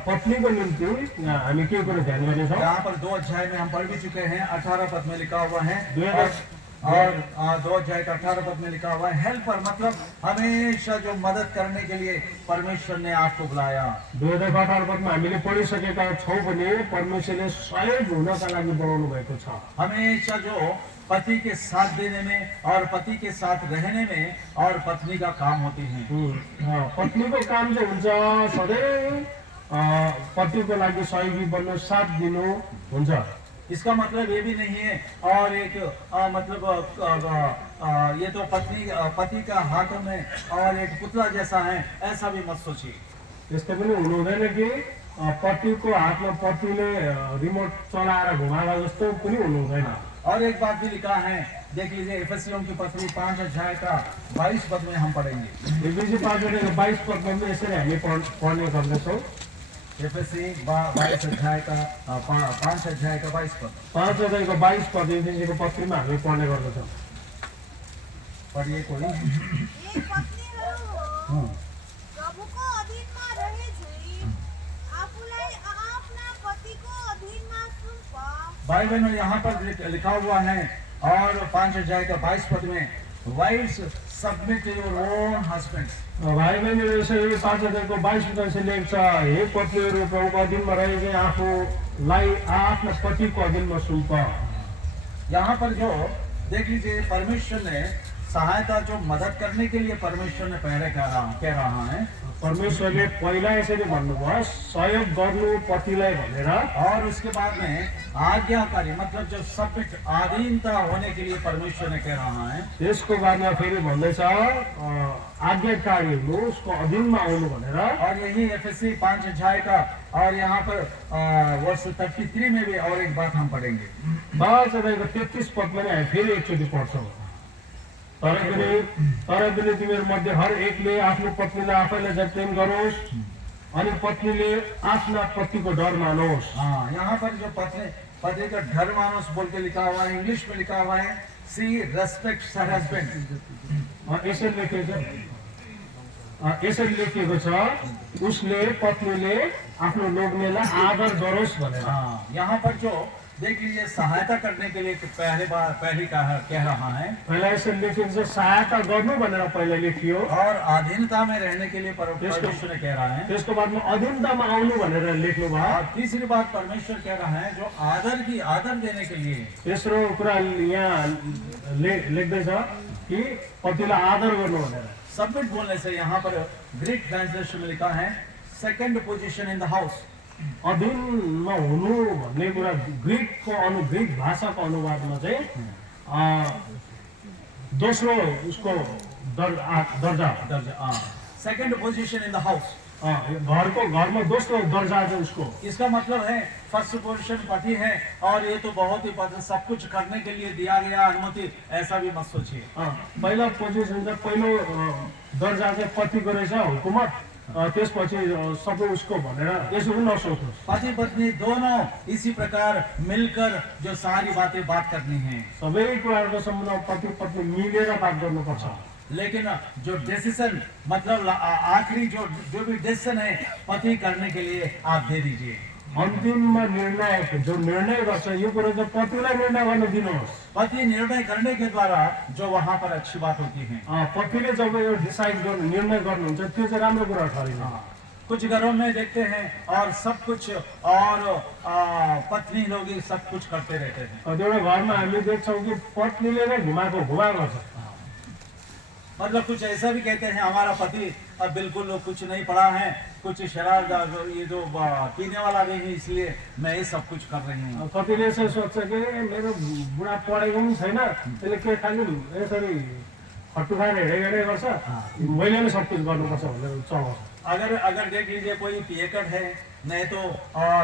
पत्नीको निम्ति हामी के कुरा ध्यान गर्नेछौँ। यहाँ पर 2 अध्याय में हम पढ़ भी चुके हैं, 18 पद में लिखा हुआ है। 2 अध्याय का 18 पद में लिखा हुआ है, हेल्पर मतलब हमेशा जो मदद करने के लिए परमेश्वर ने आपको बुलाया। 2018 पदमा हामीले पढिसकेका छौँ भने परमेश्वरले सहयोग हुनका लागि बोलाउनु भएको छ। हमेशा जो पति के साथ देने में और पति के साथ रहने में और पत्नी का काम होती है। पत्नीको काम चाहिँ हुन्छ सधैँ पतिको लागि सहयोगी बन्नु, साथ दिनु हुन्छ। इसका मतलब ये भी नहीं है और एक ये तो पति का हाथों में और एक पुतला जैसा है, ऐसा भी मत सोचिए। यस्तो पनि हुनु हुँदैन कि पतिको हातमा पतिले रिमोट चलाएर घुमाएला जस्तो पनि हुनु हुँदैन। और एक बात भी लिखा है, देख लीजिए एफेसियों की पत्री 5 अध्याय का 22 पद में हम पढ़ेंगे। एफेसी 5 अध्याय का 22 पद में यसरी हामी पढ्ने गर्दछौँ। एफएसी 22 अध्याय का 5 अध्याय का 22 पद, 5 अध्याय का 22 पद एफेसीको पत्रीमा हामी पढ्ने गर्दछौँ। पढिए कोही। ए पत्नीहरू हो, प्रभुको अधीनमा रहे झै आफूलाई आफ्ना पतिको अधीनमा सुम्प। भाई बहनों, यहाँ पर लिखा हुआ है और 5 अध्याय का 22 पद में, wives submit your own husbands. भाइ बहिनीहरू यसरी 5 अध्यायको 22 पदमा लेख्छ, हे पत्नीहरू प्रभुको अधीनमा रहे चाहिँ आफूलाई आफ्ना पतिको अधीनमा सुम्प। यहाँ पर जो देख लीजिए, परमेश्वर ने सहायता, जो मदद करने के लिए परमेश्वर ने पहले कह रहा है, परमेश्वरले पहिला यसरी भन्नुभयो, सहयोग गर्नु पतिलाई भनेर। और उसके बाद में आज्ञाकारी, मतलब जो सबमिट, अधीनता होने के लिए परमेश्वर ने कह रहा है। त्यसको बादमा फेरि भन्दैछ आज्ञाकारी हुनु, उसको अधीनमा आउनु भनेर। और यही एफएससी 5 अध्याय का और यहाँ पर वर्ष 33 में भी और एक बात हम पढ़ेंगे। 5 अध्यायको 33 पदमा नै हामी फेरि एकचोटि पढ्छौँ। तर पनि तिमीहरू मध्ये हर एकले आफ्नो पत्नीलाई आफैलाई झन् प्रेम गरोस्, अनि पत्नीले आफ्ना पतिको डर मानोस्। हाँ, यहाँ पर जो पति का डर मानोस बोल के लिखा हुआ है, इंग्लिश में लिखा हुआ है, सी रेस्पेक्ट हर हस्बैंड। यसरी लेखिएको छ, उसले पत्नीले आफ्नो लोग्नेलाई आदर गरोस् भनेर। हाँ, यहाँ पर जो देख लीजिए, सहायता करने के लिए पहले कह रहा है, पहिला यसरी लेखिएको छ, सहायता गर्नु भनेर पहिला लेखियो। और अधीनता में रहने के लिए परमेश्वर ने कह रहा है। त्यसको बादमा अधीनतामा आउनु भनेर लेख्नु भयो। और तीसरी बात परमेश्वर कह रहा है, जो आदर देने के लिए। तेस्रो कुरा यहाँ लेख्दैछ कि पतिलाई आदर गर्नु भनेर। सबमिट बोलने से यहाँ पर ग्रीक ट्रांसलेशन में लिखा है, second position in the house. अधीनमा हुनु भन्ने कुरा ग्रीक भाषाको अनुवादमा चाहिँ दोस्रो उसको दर्जा। Second position in the house, घरमा दोस्रो दर्जा चाहिँ उसको। इसका मतलब है फर्स्ट पोजीशन पति है, और ये तो बहुत ही सब कुछ करने के लिए दिया गया अनुमति, ऐसा भी मत सोचिए। पहिलो पोजिसन चाहिँ पहिलो दर्जा चाहिँ पतिको रहेछ, हुकुमत, त्यसपछि सबै उसको भनेर यसो पनि नसोच्नुहोस्। पति पत्नी दोनों इसी प्रकार मिलकर जो सारी बात करनी है। सबै कुराहरूको सम्बन्धमा पति पत्नी मिलेर बात गर्नुपर्छ। लेकिन जो डिसीजन, मतलब आखिरी जो भी डिसीजन है, पति करने के लिए आप दे दीजिए। अन्तिममा जो निर्णय गर्छ, यो कुरो चाहिँ पतिलाई निर्णय गर्न दिनुहोस्। पति निर्णय करने के द्वारा जो वहाँ पर अच्छी बात होती है। पतिले जब यो डिसाइड गर्नु, निर्णय गर्नुहुन्छ, त्यो चाहिँ राम्रो कुरा ठहरिन्छ। कुछ घरों में देखते हैं और सब कुछ, और पत्नी लोग ही सब कुछ करते रहते हैं। एउटा घरमा हामीले देख्छौँ कि पत्नीले नै घुमा गर्छ। मतलब कुछ ऐसा भी कहते हैं, हमारा पति अब बिल्कुल कुछ नहीं पढ़ा है, कुछ शराब ये जो पीने वाला नहीं है, इसलिए मैं ये सब कुछ कर रही हूँ। कतिले यसो सोच्छ कि मेरो बुढा पढेको पनि छैन, त्यसले के खालि यसरी खट्टु खाएर हिँडे गर्छ, मैले नै सब कुछ गर्नुपर्छ भनेर चलाउँछ। अगर देख लीजिए, कोई पिएकर है, नहीं तो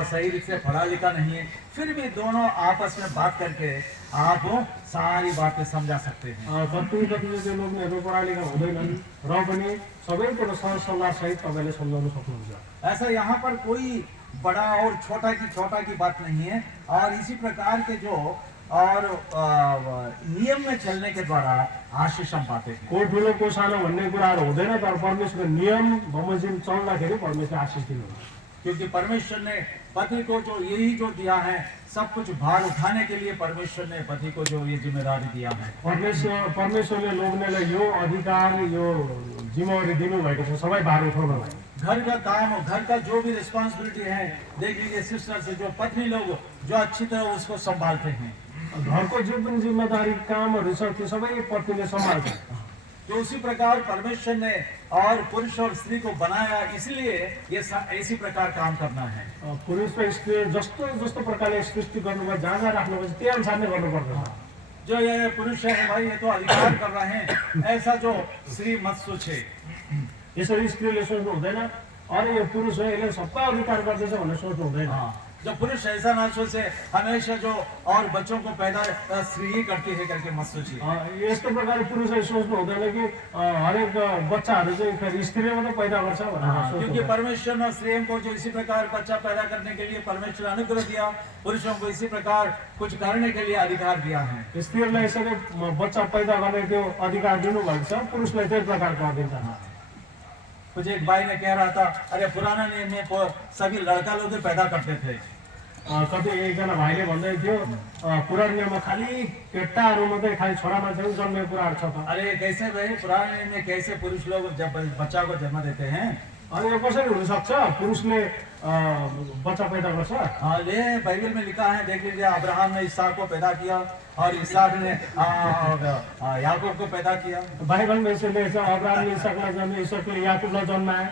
सही रूप से पढ़ा लिखा नहीं है, फिर भी दोनों आपस में बात करके आप सारी बातें समझा सकते हैं। कति त्यो लोग्नेहरू पढा लेखा हुँदैनन् र पनि सबै कुरो सरसल्लाह सहित तपाईँले सम्झाउन सक्नुहुन्छ। ऐसा यहाँ पर कोई बड़ा और छोटा की बात नहीं है। और इसी प्रकार के जो और नियम में चलने के द्वारा आशीष हम पाते हैं। को ठुलो को सानो भन्ने कुराहरू हुँदैन, तर परमेश्वरको नियम बमोजिम चल्दाखेरि परमेश्वर आशीष दिनुहुन्छ। क्योंकि परमेश्वर ने पति को जो यही जो दिया है, सब कुछ भार उठाने के लिए परमेश्वर ने पति को जो ये जिम्मेदारी दिया है। परमेश्वरले लोग्नेलाई यो अधिकार, यो जिम्मेवारी दिनुभएको छ सबै भार उठाउनलाई। घर का काम, घर का जो भी रिस्पांसिबिलिटी है, देख लीजिए सिस्टर से जो पत्नी लोग जो अच्छी तरह उसको संभालते हैं। घरको जो पनि जिम्मेदारी कामहरू छ त्यो सबै पत्नीले सम्हाल्छ। तो उसी प्रकार परमेश्वर ने और पुरुष और स्त्री को बनाया, इसलिए ये इसी प्रकार काम करना है। पुरुष र स्त्री जस्तो जस्तो प्रकारले सृष्टि गर्नुभयो, जहाँ राख्नुपर्छ त्यही अनुसार नै गर्नुपर्छ। जो ये पुरुष है भाई, ये तो अधिकार कर रहे हैं, ऐसा जो स्त्री मत सोचे। यसरी स्त्रीले सोच्नु हुँदैन, अरे यो पुरुष हो, यसले सबै अधिकार गर्दैछ भनेर सोच्नु हुँदैन। जब पुरुष ऐसा ना सोचे, हमेशा जो और बच्चों को पैदा स्त्री ही करती है करके मत सोचिए। यस्तो प्रकारले पुरुषले सोच्नु हुँदैन कि हरेक बच्चाहरू चाहिँ फेरि स्त्रीले मात्रै पैदा गर्छ भनेर। क्योंकि परमेश्वर ने स्त्रियों को जो इसी प्रकार बच्चा पैदा करने के लिए परमेश्वर अनुग्रह दिया, पुरुषों को इसी प्रकार कुछ करने के लिए अधिकार दिया है। स्त्रीलाई यसरी बच्चा पैदा गर्ने त्यो अधिकार दिनुभएको छ, पुरुषलाई त्यही प्रकारको दिन्छ। कुछ एक भाई ने कह रहा था, अरे पुराना नियम में सभी लड़का लोग ही पैदा करते थे। कति एकजना भाइले भन्दै थियो पुरानो नियममा खालि केटाहरू मात्रै खालि छोरा मान्छेहरू जन्मेको कुराहरू छ त। अरे कैसे भाई, पुराने नियम में कैसे पुरुष लोग जब बच्चा को जन्म देते हैं? अनि यो कसरी हुनसक्छ पुरुषले बच्चा पैदा गर्छ? हाँ, ले बाइबल में लिखा है, देख लीजिए, अब्राहम ने इसहाक को पैदा किया और इसहाक ने याकूब को पैदा किया। बाइबलमा यसो लेख्छ अब्राहमले इसहाकलाई जन्माए, इसहाकले याकुबलाई जन्माए।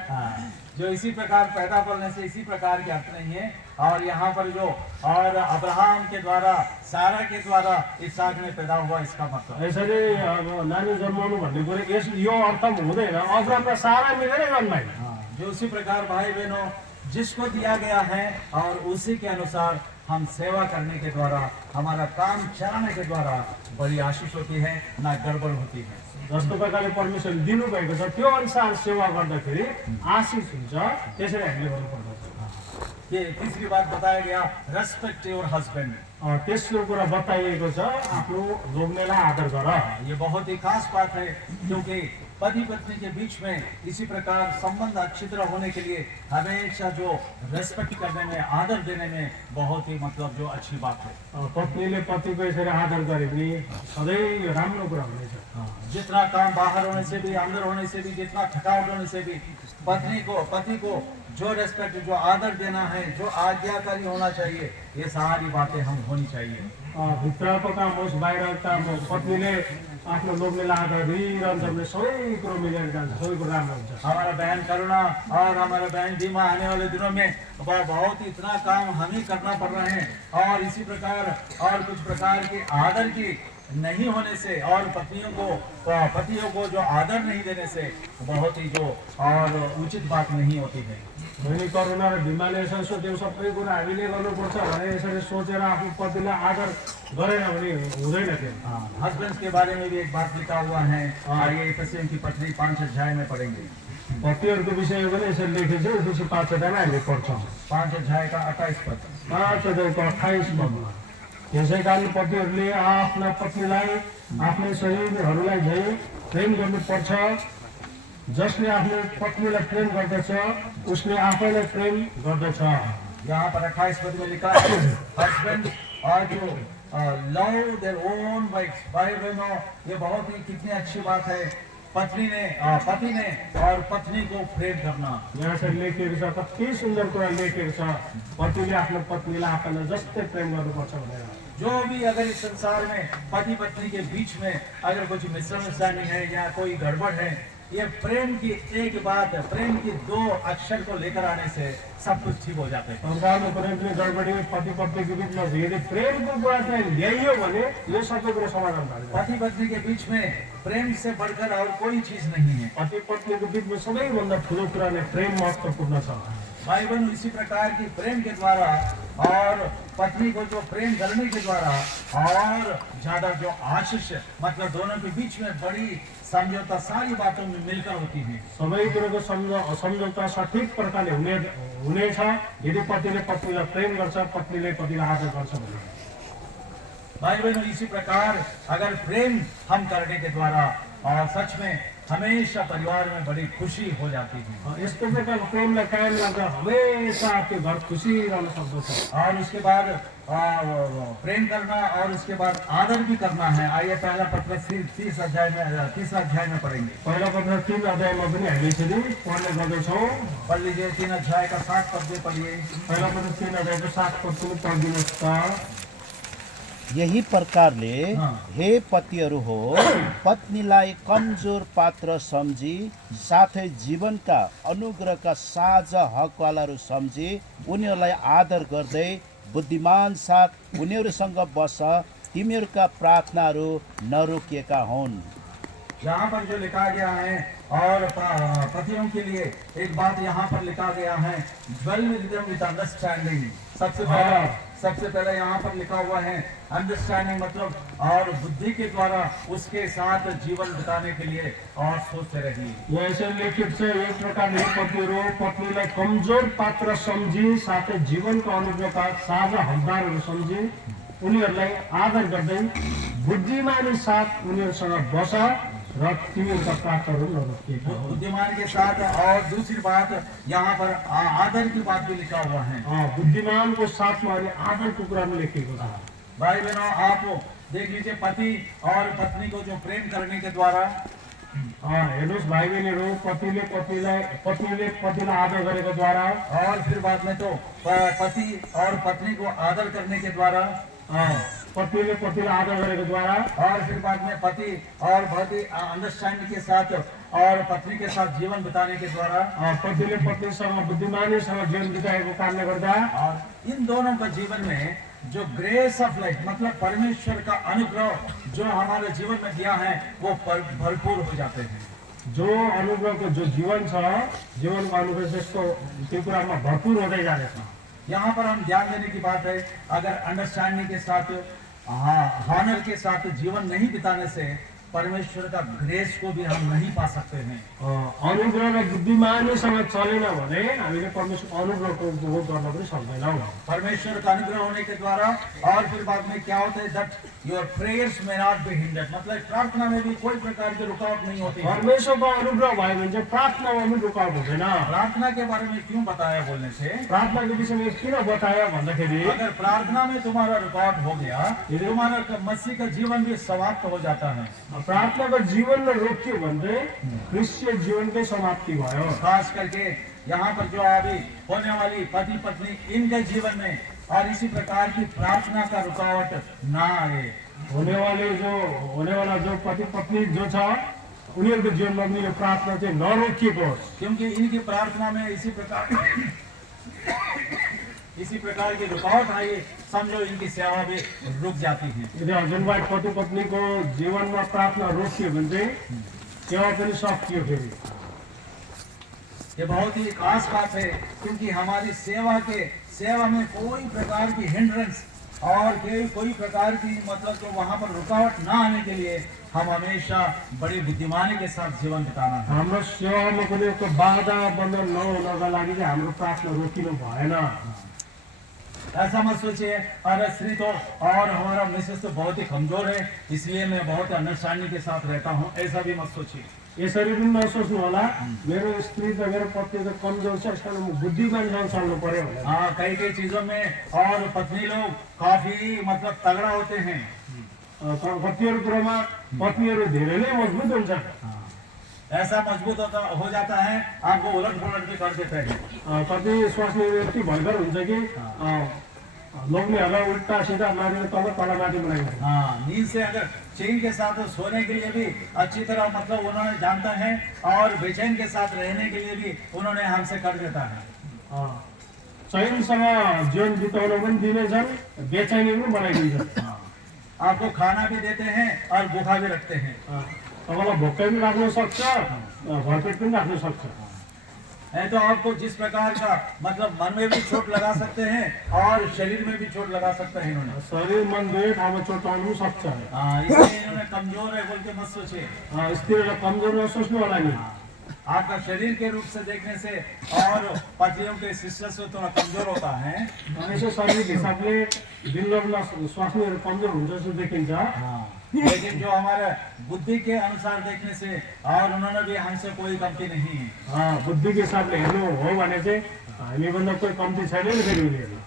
जो इसी प्रकार पैदा करने से इसी प्रकार के अर्थ नहीं है। और यहाँ पर जो और अब्राहम के द्वारा, सारा के द्वारा इसहाक ने पैदा हुआ, इसका मतलब यसरी अब नानी जन्माउनु भन्ने कुरा यो अर्थ हुँदैन अब्राहम र सारा मिलेर जन्माए। जो उसी प्रकार भाई बहनों जिसको दिया गया है और उसी के अनुसार हम सेवा करने के द्वारा, हमारा काम चलाने के द्वारा बड़ी आशीष होती है, ना गड़बड़ होती है। जस्तो प्रकारले परमेश्वरले दिनुभएको छ त्यो अनुसार सेवा गर्दाखेरि आशिष हुन्छ, त्यसरी हामीले गर्नुपर्दछ। ये तीसरी बात बताया गया, रेस्पेक्ट योर हस्बैंड। तेस्रो कुरा बताइएको छ आफ्नो लोग्नेलाई आदर गर। ये बहुत ही खास बात है, क्योंकि पति पत्नी के बीच में इसी प्रकार संबंध अच्छी तरह होने के लिए हमेशा जो रेस्पेक्ट करने में, आदर देने में बहुत ही मतलब जो अच्छी बात है। पत्नीले पतिको यसरी आदर गरे पनि सधैँ राम्रो कुरा हुनेछ। जितना काम बाहर होने से भी, अंदर होने से भी, जितना थकावट होने से भी पति को जो रेस्पेक्ट, जो आदर देना है, जो आज्ञाकारी होना चाहिए, ये सारी बातें हम होनी चाहिए। भित्रको काम होस् बाहिरको काम होस्, पत्नीले आफ्नो लोग्नेलाई आदर दिइरहन्छ भने सबै कुरो मिलेर जान्छ, सबै कुरो राम्रो हुन्छ। हमारा बहन करुणा और हमारा बहन दीमा आने वाले दिनों में बहुत इतना काम हम ही करना पड़ रहे हैं, और इसी प्रकार और कुछ प्रकार के आदर की नहीं होने से और पतियों को जो आदर नहीं देने से बहुत ही जो और उचित बात नहीं होती है। बहिनी करुणा र भीमाले यसरी सोच्यो सबै कुरा हामीले गर्नुपर्छ भने यसरी सोचेर आफ्नो पतिलाई आदर गरेन भने हुँदैन त्यो। हस्बैंड के बारे में भी एक बात लिखा हुआ है, आइए इफिसियन की पत्री 5 अध्याय में पढ़ेंगे। पतिहरूको विषय पनि यसरी लेखेको छ, एफिसी 5 अध्यायमा हामीले पढ्छौँ। 5 अध्याय का 28 पद। 5 अध्यायको 28 पदमा यसै कारण पतिहरूले आफ्ना पत्नीलाई आफ्नै शरीरहरूलाई झै प्रेम गर्नुपर्छ। जसले आफ्नो पत्नीलाई प्रेम गर्दछ उसले आफैलाई प्रेम गर्दछ। यहाँ पर 28 पद में लिखा है, हस्बैंड और जो लव देयर ओन वाइफ्स। भाई बहनों, ये बहुत ही कितनी अच्छी बात है, पति ने और पत्नी को प्रेम करना। यहाँ चाहिँ लेखेको छ, कति सुन्दर कुरा लेखेको छ, पतिले आफ्नो पत्नीलाई आफैलाई जस्तै प्रेम गर्नुपर्छ भनेर। जो भी अगर इस संसार में पति पत्नी के बीच में अगर कुछ मिसअंडरस्टैंडिंग है या कोई गड़बड़ है, ये प्रेम की एक बात, प्रेम की 2 अक्षर को लेकर आने से सब कुछ ठीक हो जाते हैं। संसारमा कुनै पनि गडबडी पति पत्नीको बिचमा यदि प्रेमको कुरा चाहिँ ल्याइयो भने यो सबै कुरो समाधान हुन्छ। पति पत्नी के बीच में प्रेम से बढ़कर और कोई चीज नहीं है। पति पत्नीको बिचमा सबैभन्दा ठुलो कुरा नै प्रेम महत्त्वपूर्ण छ। भाई बहन, इसी प्रकार की प्रेम के द्वारा और पत्नी को जो प्रेम करने के द्वारा और ज्यादा जो आशीष, मतलब दोनों के बीच में बड़ी समझौता सारी बातों में मिलकर होती है। सबै कुरोको सम्झौता सठिक प्रकारले हुनेछ यदि पतिले पत्नीलाई प्रेम गर्छ, पत्नीले पतिलाई आदर गर्छ भने। भाई बहनों, इसी प्रकार अगर प्रेम हम करने के द्वारा और सच में हमेशा परिवार में बड़ी खुशी हो जाती है। यस्तो प्रकारको प्रेमलाई कायम गर्दा हमेशा त्यो घर खुसी रहन सक्दछ। और उसके बाद प्रेम करना और उसके बाद आदर भी करना है। आइए पहला पत्र 3 अध्याय में पढ़ेंगे। पहिला पत्र 3 अध्यायमा पनि हामी यसरी पढ्ने गर्दछौँ। पढ़ लीजिए 3 अध्याय का 7 पद में पढ़िए। पहिला पत्र 3 अध्यायको 7 पद पनि पढिदिनुहोस् त। यही प्रकारले हे पतिहरू हो, पत्नीलाई कमजोर पात्र सम्झी साथै जीवनका अनुग्रहका साझा हकवालाहरू सम्झी उनीहरूलाई आदर गर्दै बुद्धिमान साथ उनीहरूसँग बस, तिमीहरूका प्रार्थनाहरू नरोकिएका हुन्। यहाँ पर जो लिखा गया है और पतियों के लिए एक बात यहाँ पर लिखा गया है, dwell with them with understanding। सबसे पहले यहाँ पर लिखा हुआ है अंडरस्टैंडिंग, मतलब और बुद्धि के द्वारा उसके साथ जीवन बिताने के लिए और सोचते रहिए। यहाँ यसरी लेखित छ, एक प्रकारले पतिहरू पत्नीलाई कमजोर पात्र सम्झी साथै जीवनको अनुग्रहका साझा हकदारहरू सम्झी उनीहरूलाई आदर गर्दै बुद्धिमानी साथ उनीहरूसँग बस, र तिमीहरूका प्रार्थहरू नरोकिएका हुन्। बुद्धिमान के साथ और दूसरी बात यहाँ पर आदर की बात भी लिखा हुआ है। बुद्धिमानको साथमा अनि आदरको कुरा पनि लेखिएको छ। भाई बहनों, आप देख लीजिए, पति और पत्नी को जो प्रेम करने के द्वारा, हेर्नुहोस् भाइ बहिनीहरू, पत्नीले पतिलाई आदर गरेको द्वारा, और फिर बाद में तो पति और पत्नी को आदर करने के द्वारा, पत्नीले पतिलाई आदर गरेको द्वारा, और फिर बाद में पति और पति अंडरस्टैंडिंग के साथ और पत्नी के साथ जीवन बिताने के द्वारा, पतिले पत्नीसँग बुद्धिमानीसँग जीवन बिताएको कारणले गर्दा, और इन दोनों का जीवन में जो ग्रेस ऑफ लाइफ मतलब परमेश्वर का अनुग्रह जो हमारे जीवन में दिया है वो भरपूर हो जाते हैं। जो अनुग्रहको जो जीवन छ, जीवनको अनुग्रह जस्तो त्यो कुरामा भरपूर हुँदै जानेछ। यहाँ पर हम ध्यान देने की बात है, अगर अंडरस्टैंडिंग के साथ, हॉनर के साथ जीवन नहीं बिताने से परमेश्वर का ग्रेस को भी हम नहीं पा सकते हैं। अनुग्रह र बुद्धिमानीसँग चलेन भने हामीले परमेश्वरको अनुग्रहको उपभोग गर्न पनि सक्दैनौँ। परमेश्वर का अनुग्रह होने के द्वारा, और फिर बाद में क्या होता है, that your prayers may not be hindered, मतलब प्रार्थना में भी कोई प्रकार की रुकावट नहीं होती। परमेश्वरको अनुग्रह भयो भने चाहिँ प्रार्थनामा पनि रुकावट हुँदैन। प्रार्थना के बारे में क्यों बताया बोलने से, प्रार्थनाको विषयमा किन बतायो भन्दाखेरि, अगर प्रार्थना में तुम्हारा रुकावट हो गया, तुम्हारा मसीह का जीवन भी समाप्त हो जाता है। प्रार्थनाको जीवनले रोकियो भने क्रिस्चियन जीवनकै समाप्ति भयो। खास करके यहाँ पर जो अभी होने वाली पति पत्नी, इनके जीवन में और इसी प्रकार की प्रार्थना का रुकावट ना आए। होने वाला जो पति पत्नी जो छ, उनीहरूको जीवनमा पनि यो प्रार्थना चाहिँ नरोकिएको होस्। क्योंकि इनकी प्रार्थना में इसी प्रकार की रुकावट आई, समझो इनकी सेवा भी रुक जाती है। यदि हस्बैंड वाइफ पति पत्नीको जीवनमा प्रार्थना रोकियो भने चाहिँ सेवा पनि सकियो। फेरि ये बहुत ही खास बात है, क्योंकि हमारी सेवा में कोई प्रकार की हिंड्रेंस और कोई प्रकार की मतलब तो वहाँ पर रुकावट ना आने के लिए हम हमेशा बड़ी बुद्धिमानी के साथ जीवन बिताना है। हाम्रो सेवामा कुनै यस्तो बाधा बन्धन नहुनका लागि चाहिँ हाम्रो प्रार्थना रोकिनु भएन। ऐसा मत सोचिए, अरे स्त्री तो और हमारा मिसेस तो बहुत ही कमजोर है, इसलिए मैं बहुत अंडरस्टैंडिंग के साथ रहता हूँ, ऐसा भी मत सोचिए। यसरी पनि नसोच्नु होला, मेरो स्त्री त मेरो पत्नी त कमजोर छ, यसकारण म बुद्धिमानसँग चल्नु पर्यो भनेर। कई चीजों में और पत्नी लोग काफी मतलब तगड़ा होते हैं। कतिहरू कुरामा पत्नीहरू धेरै नै मजबुत हुन्छ। ऐसा मजबूत हो जाता है, आपको उलट पुलट भी कर देते हैं। कति स्वास्नी व्यक्ति भयङ्कर हुन्छ कि लोग्नेहरूलाई उल्टा सीधा मारेर तल माथि बनाइन्छ। नींद से अगर चैन के साथ सोने के लिए भी अच्छी तरह मतलब उन्होंने जानता है, और बेचैन के साथ रहने के लिए भी उन्होंने हमसे कर देता है। चैनसँग जीवन बिताउन पनि दिनेछन्, बेचैनी पनि बनाइदिन्छन्। आपको खाना भी देते हैं और भूखा भी रखते हैं। तपाईँलाई भोकै पनि राख्न सक्छ, भरपेट पनि राख्न सक्छ। है तो आपको जिस प्रकार का मतलब मन में भी चोट लगा सकते हैं और शरीर में भी चोट लगा सकते हैं इन्होंने। शरीर मन दुवै ठाउँमा चोट लाग्नु सक्छ। इसलिए इन्होंने कमजोर है बोल के मत सोचिए। स्त्रीलाई कमजोर नसोच्नु होला नि। आपका शरीर के रूप से देखने से और पतियों के शिष्य से थोड़ा कमजोर होता है। यसो शरीर हिसाबले बिल्लोमा स्वास्नीहरू कमजोर हुन्छ जस्तो देखिन्छ। लेकिन जो हमारे बुद्धि के अनुसार देखने से और उन्होंने भी हमसे कोई कमती नहीं है। बुद्धि के हिसाबले हेर्नु हो भने चाहिँ हामीभन्दा कोही कम्ती छैन नि फेरि उनीहरू।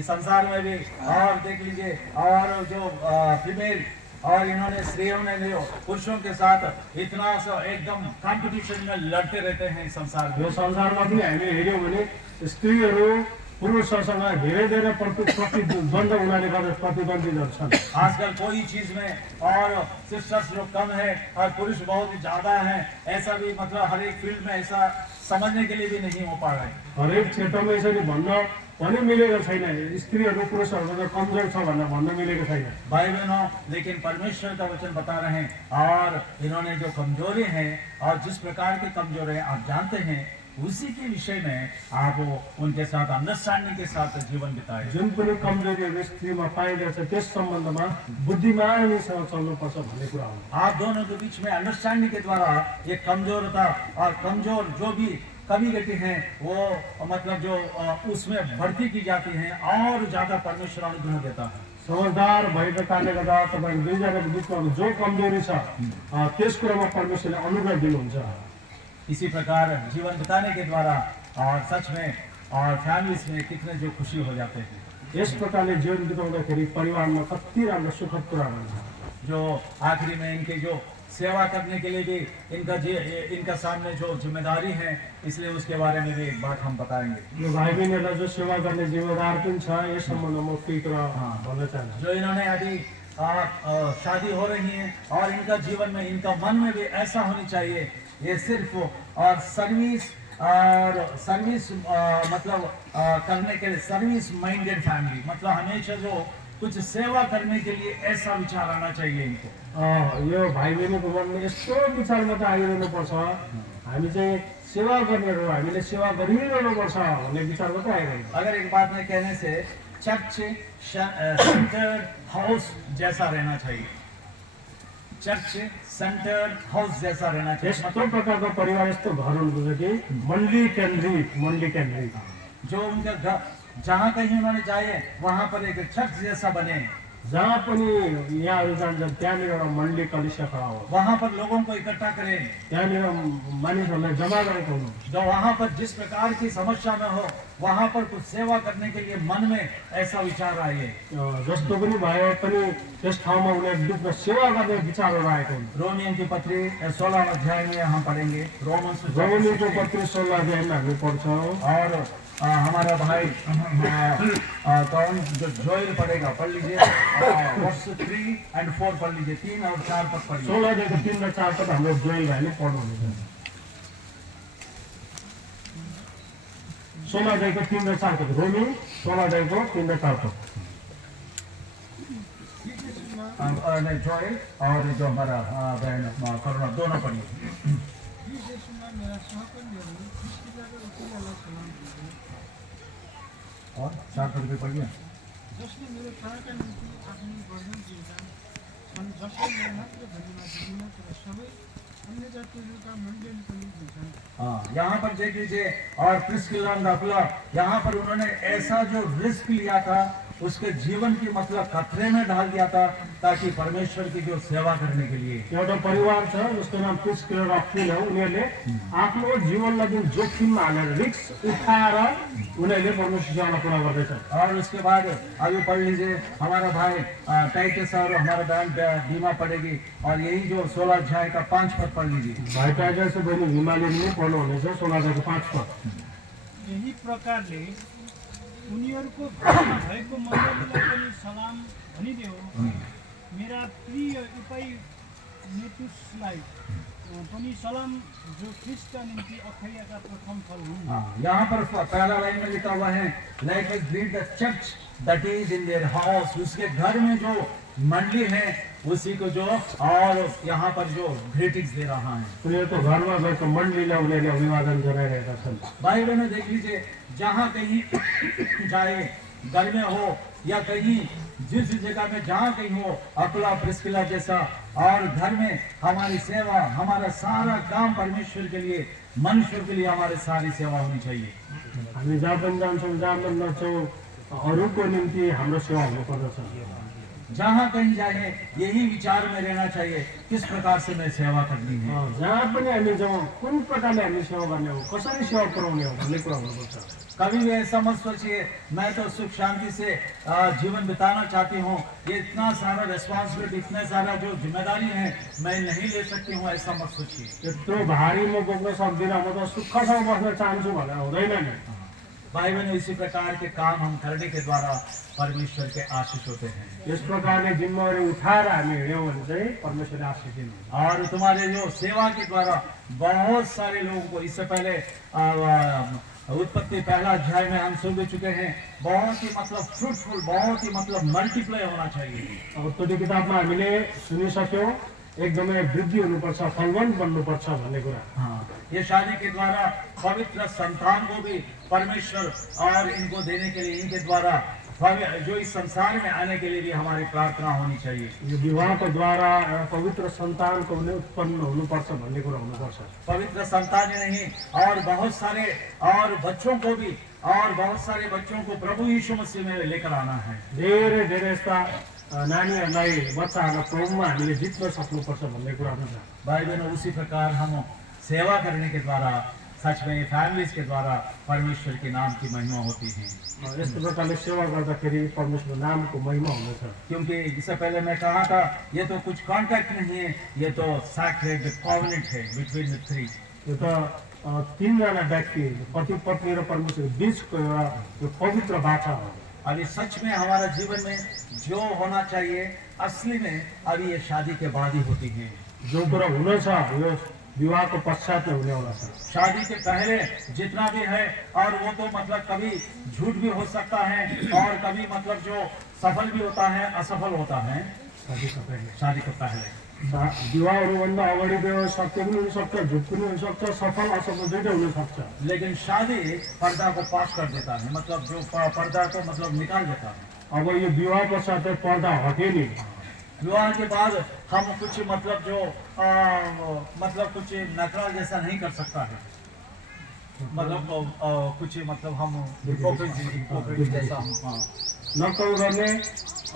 इस संसार में भी और देख लीजिए, और जो फीमेल और इन्होंने स्त्रियों ने जो पुरुषों के साथ इतना एकदम कंपटीशन में लड़ते रहते हैं इस संसार में। यो संसारमा पनि हामीले हेऱ्यौँ भने स्त्रीहरू पुरुषहरूसँग धेरै धेरै प्रतिद्वन्द उनीहरूले गर्दा प्रतिद्वन्दित छन्। आजकल कोई चीज में और सिस्टर्स लोग कम है और पुरुष बहुत ही ज्यादा है, ऐसा भी मतलब हर एक फील्ड में ऐसा समझने के लिए भी नहीं हो पा रहा है। हरेक क्षेत्रमा यसरी भन्न पनि मिलेको छैन, स्त्रीहरू पुरुषहरूभन्दा कमजोर छ भनेर भन्न मिलेको छैन। भाई बहनों, लेकिन परमेश्वर का वचन बता रहे हैं, और इन्होंने जो कमजोरी है और जिस प्रकार की कमजोरी है आप जानते हैं, उसी के विषय में आप उनके साथ अंडरस्टैंडिंग के साथ जीवन बिताए। जुन पनि कमजोरीहरू स्त्रीमा पाइरहेछ त्यस सम्बन्धमा बुद्धिमानीसँग चल्नुपर्छ भन्ने कुरा हो। आप दोनों के बीच में अंडरस्टैंडिंग के द्वारा ये कमजोरता और कमजोर जो भी कमी रहती है वो मतलब जो उसमें भर्ती की जाती है और ज्यादा परमेश्वर अनुग्रह देता है। समझदार भएको कारणले गर्दा तपाईँ दुईजनाको बिचमा जो कमजोरी छ त्यस कुरामा परमेश्वरले अनुग्रह दिनुहुन्छ। इसी प्रकार जीवन बिताने के द्वारा और सच में और फैमिलीज में कितने जो खुशी हो जाते हैं। यस प्रकारले जीवन बिताउँदाखेरि परिवारमा कति राम्रो सुखद कुरा हुन्छ। जो आखिरी में इनके जो सेवा करने के लिए भी इनका सामने जो जिम्मेदारी है, इसलिए उसके बारे में भी एक बात हम बताएंगे। यो भाइ बहिनीहरूलाई जो सेवा गर्ने जिम्मेदार पनि छ, यस सम्बन्धमा केही कुरा भन्न चाहन्छु। जो इन्होंने अभी शादी हो रही है और इनका जीवन में इनका मन में भी ऐसा होनी चाहिए, ये सिर्फ और सर्विस मतलब करने के लिए सर्विस माइंडेड फैमिली, मतलब हमेशा जो कुछ सेवा करने के लिए ऐसा विचार आना चाहिए इनको। यो भाइ बहिनीको मनमा यस्तो विचार मात्रै आइरहनुपर्छ, हामी चाहिँ सेवा गर्नेहरू, हामीले सेवा गरिरहनुपर्छ भन्ने विचार मात्रै आइरहन्छ। अगर एक बात में कहने से चर्च सेंटर्ड हाउस जैसा रहना चाहिए, चर्च सेंटर्ड हाउस जैसा रहना चाहिए। यस्तो प्रकारको परिवार, यस्तो घर हुनुपर्छ कि मण्डली केन्द्रित जो उनका घर जहाँ कहीं उन्होंने जाए वहाँ पर एक चर्च जैसा बने, जहाँ पनि यहाँहरू जान्छन् त्यहाँनिर एउटा मण्डली कलिसिया खडा हो, वहाँ पर लोगों को इकट्ठा करें, त्यहाँनिर मानिसहरूलाई जम्मा गरेको हुनु, जो वहाँ पर जिस प्रकार की समस्या में हो वहाँ पर कुछ सेवा करने के लिए मन में ऐसा विचार आए। जस्तो पनि भए पनि त्यस ठाउँमा उनीहरू बिचमा सेवा गर्ने विचारहरू आएको हुन्छ। रोमियो की पत्री 16 अध्याय में हम पढ़ेंगे, रोमनीको पत्री 16 अध्यायमा हामी पढ्छौँ। और हमारा भाई कौन जो जोएल पढ़ेगा, पढ़ लीजिए वर्ष 3 और 4 पढ़ लीजिए, 3 और 4 पद पढ़ लीजिए। 16 अध्यायको 3 र 4 पद हाम्रो जोएल भाइले पढ्नुहुनेछ। 16 अध्यायको 3 र 4 पद, रोमी 16 अध्यायको 3 र 4 पद। जोएल और जो हमारा बहन करुणा दोनों पढ़िए। और 4 पद भी पढ़िए। जसले मेरो प्राणका निम्ति आफ्नो गर्दन दिएका छन्, जसले मेरो मात्र धन्यवाद दिँदैन तर सबै अन्य जातिहरूका मण्डलीको निम्ति दिन्छन्। यहाँ पर देख लीजिए, और प्रिस्किला और अक्विला यहाँ पर उन्होंने ऐसा जो रिस्क लिया था उसके जीवन की मतलब खतरे में डाल दिया था ताकि परमेश्वर की जो सेवा करने के लिए। एउटा परिवार छ जसको नाम प्रिस्किला र अक्विला हो, उनीहरूले आफ्नो जीवनलाई जुन जोखिममा हालेर रिस्क उठाएर उनीहरूले परमेश्वर सेवा पुरा गर्दैछन्। और उसके बाद अभी पढ़ लीजिए, हमारा भाई टाइटस और हमारा बहन बीमा पढ़ेगी, और यही जो 16 अध्याय का 5 पद पढ़ लीजिए। भाइ टाइटस बहिनी हिमालय पनि पढ्नुहुनेछ, 16 अध्यायको 5 पद। यही प्रकारले उनीहरूको घरमा भएको मण्डलीलाई पनि सलाम भनिदेऊ। मेरा प्रिय इपैनेतुसलाई पनि सलाम, जो ख्रिस्टका निम्ति अखैयाका प्रथम फल हुन्। यहाँ पर पहला लाइन में लिखा हुआ है, like us greet the church that is in their house, उसके घर में जो मंडली है उसी को जो, और यहाँ पर जो ग्रीटिंग्स दे रहा है। उनीहरूको घरमा गएको मण्डलीलाई उनीहरूले अभिवादन जनाइरहेका छन्। भाई बहनों देख लीजिए, जहाँ कहीं जाए, घर में हो या कहीं जिस जगह में जहाँ कहीं हो, अक्विला प्रिस्किला जैसा, और घर में हमारी सेवा, हमारा सारा काम परमेश्वर के लिए, मनुष्य के लिए हमारी सारी सेवा होनी चाहिए। हामी जहाँ पनि जान्छौँ, जहाँ पनि नछौँ, अरूको निम्ति हाम्रो सेवा हुनुपर्दछ। जहाँ कहीं जाए यही विचार में रहना चाहिए, किस प्रकार से मैं सेवा करनी है। जहाँ पनि हामी जाउँ, कुन प्रकारले हामी सेवा गर्ने हो, कसरी सेवा पुऱ्याउने हो भन्ने कुरा हुनुपर्छ। कभी भी ऐसा मत सोचिए मैं तो सुख शांति से जीवन बिताना चाहती हूँ, ये इतना सारा रेस्पॉन्सिबिलिटी, इतना सारा जो जिम्मेदारी है मैं नहीं ले सकती हूँ, ऐसा मत सोचिए। यत्रो भारी म बोक्न सक्दिनँ, म त सुखसँग बस्न चाहन्छु भनेर हुँदैन नि। भाई बहनों, इसी प्रकार के काम हम करने के द्वारा परमेश्वर के आशीष होते हैं। यस प्रकारले जिम्मेवारी उठाएर हामी हिँड्यौँ भने चाहिँ परमेश्वरले आशीष दिनुहुन्छ। और तुम्हारे जो सेवा के द्वारा बहुत सारे लोगों को, इससे पहले उत्पत्ति 1 अध्याय में हम सुन चुके हैं, बहुत ही मतलब फ्रूटफुल, बहुत ही मतलब मल्टीप्लाई होना चाहिए। उत्पत्ति किताबमा हामीले सुनिसक्यौँ, एकदमै वृद्धि हुनुपर्छ, फलवान बन्नुपर्छ भन्ने कुरा। ये शादी के द्वारा पवित्र संतान को भी परमेश्वर और इनको देने के लिए इनके द्वारा जो इस संसार में आने के लिए भी हमारी प्रार्थना होनी चाहिए। यो विवाहको द्वारा एउटा पवित्र सन्तानको पनि उत्पन्न हुनुपर्छ भन्ने कुरा हुनुपर्छ। पवित्र संतान ही नहीं और बहुत सारे और बच्चों को भी और बहुत सारे बच्चों को प्रभु यीशु मसीह में लेकर आना है। धेरै धेरै यस्ता नानीहरूलाई बच्चाहरूलाई प्रभुमा हामीले जित्न सक्नुपर्छ भन्ने कुराहरू छ। भाई बहनों, उसी प्रकार हम सेवा करने के द्वारा सच में फैमिलीज के द्वारा परमेश्वर के नाम की महिमा होती है। यस्तो प्रकारले सेवा गर्दाखेरि परमेश्वर नामको महिमा हुनेछ। क्योंकि इससे पहले मैं कहा था, ये तो कुछ कॉन्ट्रैक्ट नहीं है, ये तो सैक्रेड कॉवेनेंट है बिटवीन द थ्री। यो त तीनजना व्यक्ति पति पत्नी र परमेश्वरको बिचको एउटा यो पवित्र बाचा हो। अभी सच में हमारा जीवन में जो होना चाहिए असली में अभी ये शादी के बाद ही होती है। जो कुरा हुनेछ यो विवाहको पश्चात नै हुनेवाला छ। शादी के पहले जितना भी है और वो तो मतलब कभी झूठ भी हो सकता है और कभी मतलब जो सफल भी होता है असफल होता है। शादीको पहिले शादी के पहले विवाहहरूभन्दा अगाडि त्यो सत्य पनि हुनसक्छ, झुट पनि हुनसक्छ, सफल असफल दुइटै हुनसक्छ। लेकिन शादी पर्दा को पास कर देता है, मतलब जो पर्दा को मतलब निकाल देता है। अब यो विवाह पश्चात चाहिँ पर्दा हट्यो नि। विवाह के बाद हम कुछ मतलब जो मतलब कुछ नकरा जैसा नहीं कर सकता है, मतलब कुछ मतलब हम hypocrisy जैसा हम नक्कल गर्ने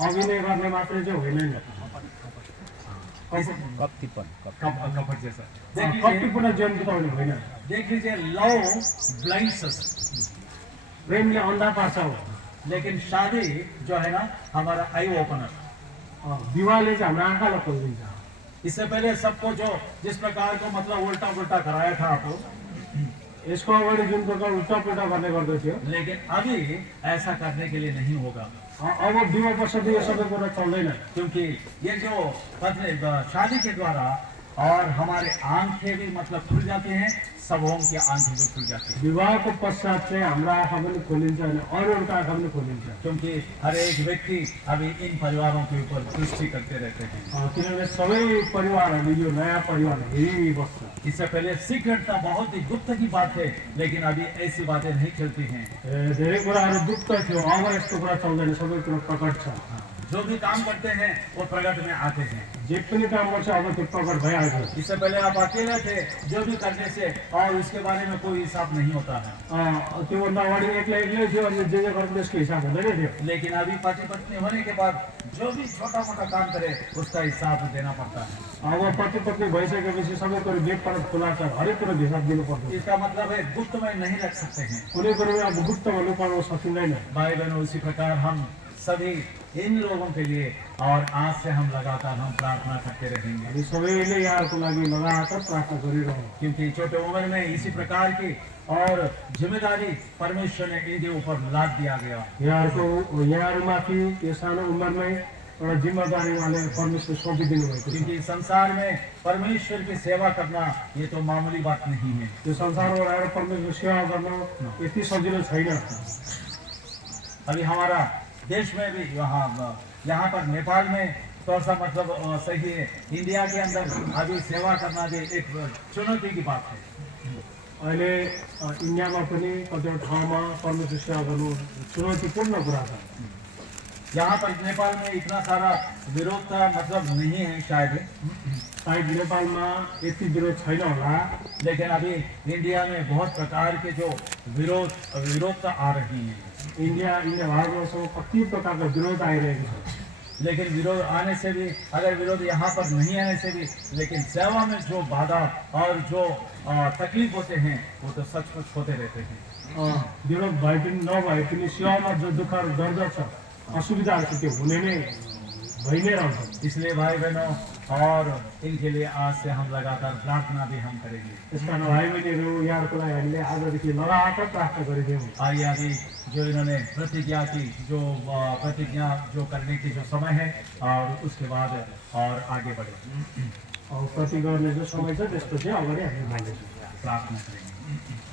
अभिनय गर्ने मात्रै चाहिँ होइन नि। कप्तीपन कपट जैसा। कपटीपूर्ण जीवन बिताउने होइन। देख लीजिए, लव ब्लाइंड्स अस, प्रेमले अन्धा पार्छ हो, लेकिन शादी जो है ना हमारा आई ओपनर। विवाहले चाहिँ हाम्रो आँखालाई खोलिदिन्छ। इससे पहले सबको जो जिस प्रकार को मतलब उल्टा पुल्टा कराया था आपको, यसको अगाडि जुन प्रकार उल्टा पुल्टा गर्ने गर्दथ्यो, लेकिन अभी ऐसा करने के लिए नहीं होगा। अब विवाह पश्चात यो सबै कुरा चल्दैन। क्योंकि ये जो शादी के द्वारा और हमारे आंखें भी मतलब खुल जाती हैं, सबों की आंखें भी खुल जाती हैं। विवाहको पश्चात चाहिँ हाम्रो आँखा पनि खोलिन्छ अनि अरूहरूको आँखा पनि खोलिन्छ। क्योंकि हर एक व्यक्ति अभी इन परिवारों के ऊपर दृष्टि करते रहते हैं। किनभने सबै परिवारहरूले यो नयाँ परिवार हेरिबस्छ। इससे पहले सीक्रेट था, बहुत ही गुप्त की बात है, लेकिन अभी ऐसी बातें नहीं चलती हैं। धेरै कुराहरू गुप्त थियो, अब यस्तो कुरा चल्दैन, सबै कुरा प्रकट छ। जो भी काम करते हैं वो प्रकट में आते हैं। जे पनि काम गर्छ अब त्यो प्रकट भइहाल्छ। इससे पहले आप अकेले थे, जो भी करने से और उसके बारे में कोई हिसाब नहीं होता है। त्योभन्दा अगाडि एक्लै एक्लै थियो अनि जे गर्नु त्यसको हिसाब हुँदैन थियो। लेकिन अभी पति पत्नी होने के बाद जो भी छोटा मोटा काम करे उसका हिसाब देना पड़ता है। अब पति पत्नी भइसकेपछि सबै कुरो बेपरत खुला छ, हरेक कुरो हिसाब दिनुपर्छ। इसका मतलब है गुप्त में नहीं रख सकते हैं। कुनै कुरो अब गुप्त भन्नु पर्न सकिँदैन। भाई बहनों, उसी प्रकार हम सभी इन लोगों के लिए और आज से हम लगातार हम प्रार्थना करते रहेंगे। हामी सबैले यहाँहरूको लागि लगातार प्रार्थना गरिरहौँ। क्योंकि छोटे उम्र में इसी प्रकार की और जिम्मेदारी परमेश्वर ने इनके ऊपर लाद दिया गया। यहाँहरूमाथि यो सानो उमेरमै एउटा जिम्मेदारी उहाँले परमेश्वर सौंपिदिनु भएको छ। क्योंकि संसार में परमेश्वर की सेवा करना ये तो मामूली बात नहीं है। यो संसारमा आएर परमेश्वर सेवा गर्न यति सजिलो छैन। अभी हमारा देश में भी यहाँ पर नेपाल में थोड़ा सा मतलब सही है, इंडिया के अंदर अभी सेवा करना भी एक चुनौती की बात है। अहिले इन्डियामा पनि कतिवटा ठाउँमा परमेश्वर सेवा गर्नु चुनौतीपूर्ण कुरा छ। यहाँ पर नेपाल में इतना सारा विरोध का मतलब नहीं है शायद नेपालमा यति विरोध छैन होला, लेकिन अभी इंडिया में बहुत प्रकार के जो विरोधता आ रही है। इंडिया भारतवर्षमा कति प्रकारका विरोध आइरहेको छ। लेकिन विरोध आने से भी, अगर विरोध यहाँ पर नहीं आने से भी, लेकिन सेवा में जो बाधा और जो तकलीफ होते हैं वो तो सचमुच होते रहते हैं। विरोध भए पनि नभए पनि सेवामा जो दुःख दर्द छ, असुविधाहरू छ, त्यो हुने नै भइ नै रहन्छ। इसलिए भाई बहनों, और इनके लिए आज से हम लगातार प्रार्थना भी हम करेंगे। त्यस कारण भाइ बहिनीहरू यहाँहरूको लागि हामीले आजदेखि लगातार प्रार्थना गरिदियौँ। आइए अभी जो इन्होंने प्रतिज्ञा की, जो प्रतिज्ञा जो करने की जो समय है और उसके बाद और आगे बढ़े प्रति गर्ने जो समय छ त्यसपछि अगाडि हामी मान्दैछौँ, प्रार्थना करेंगे।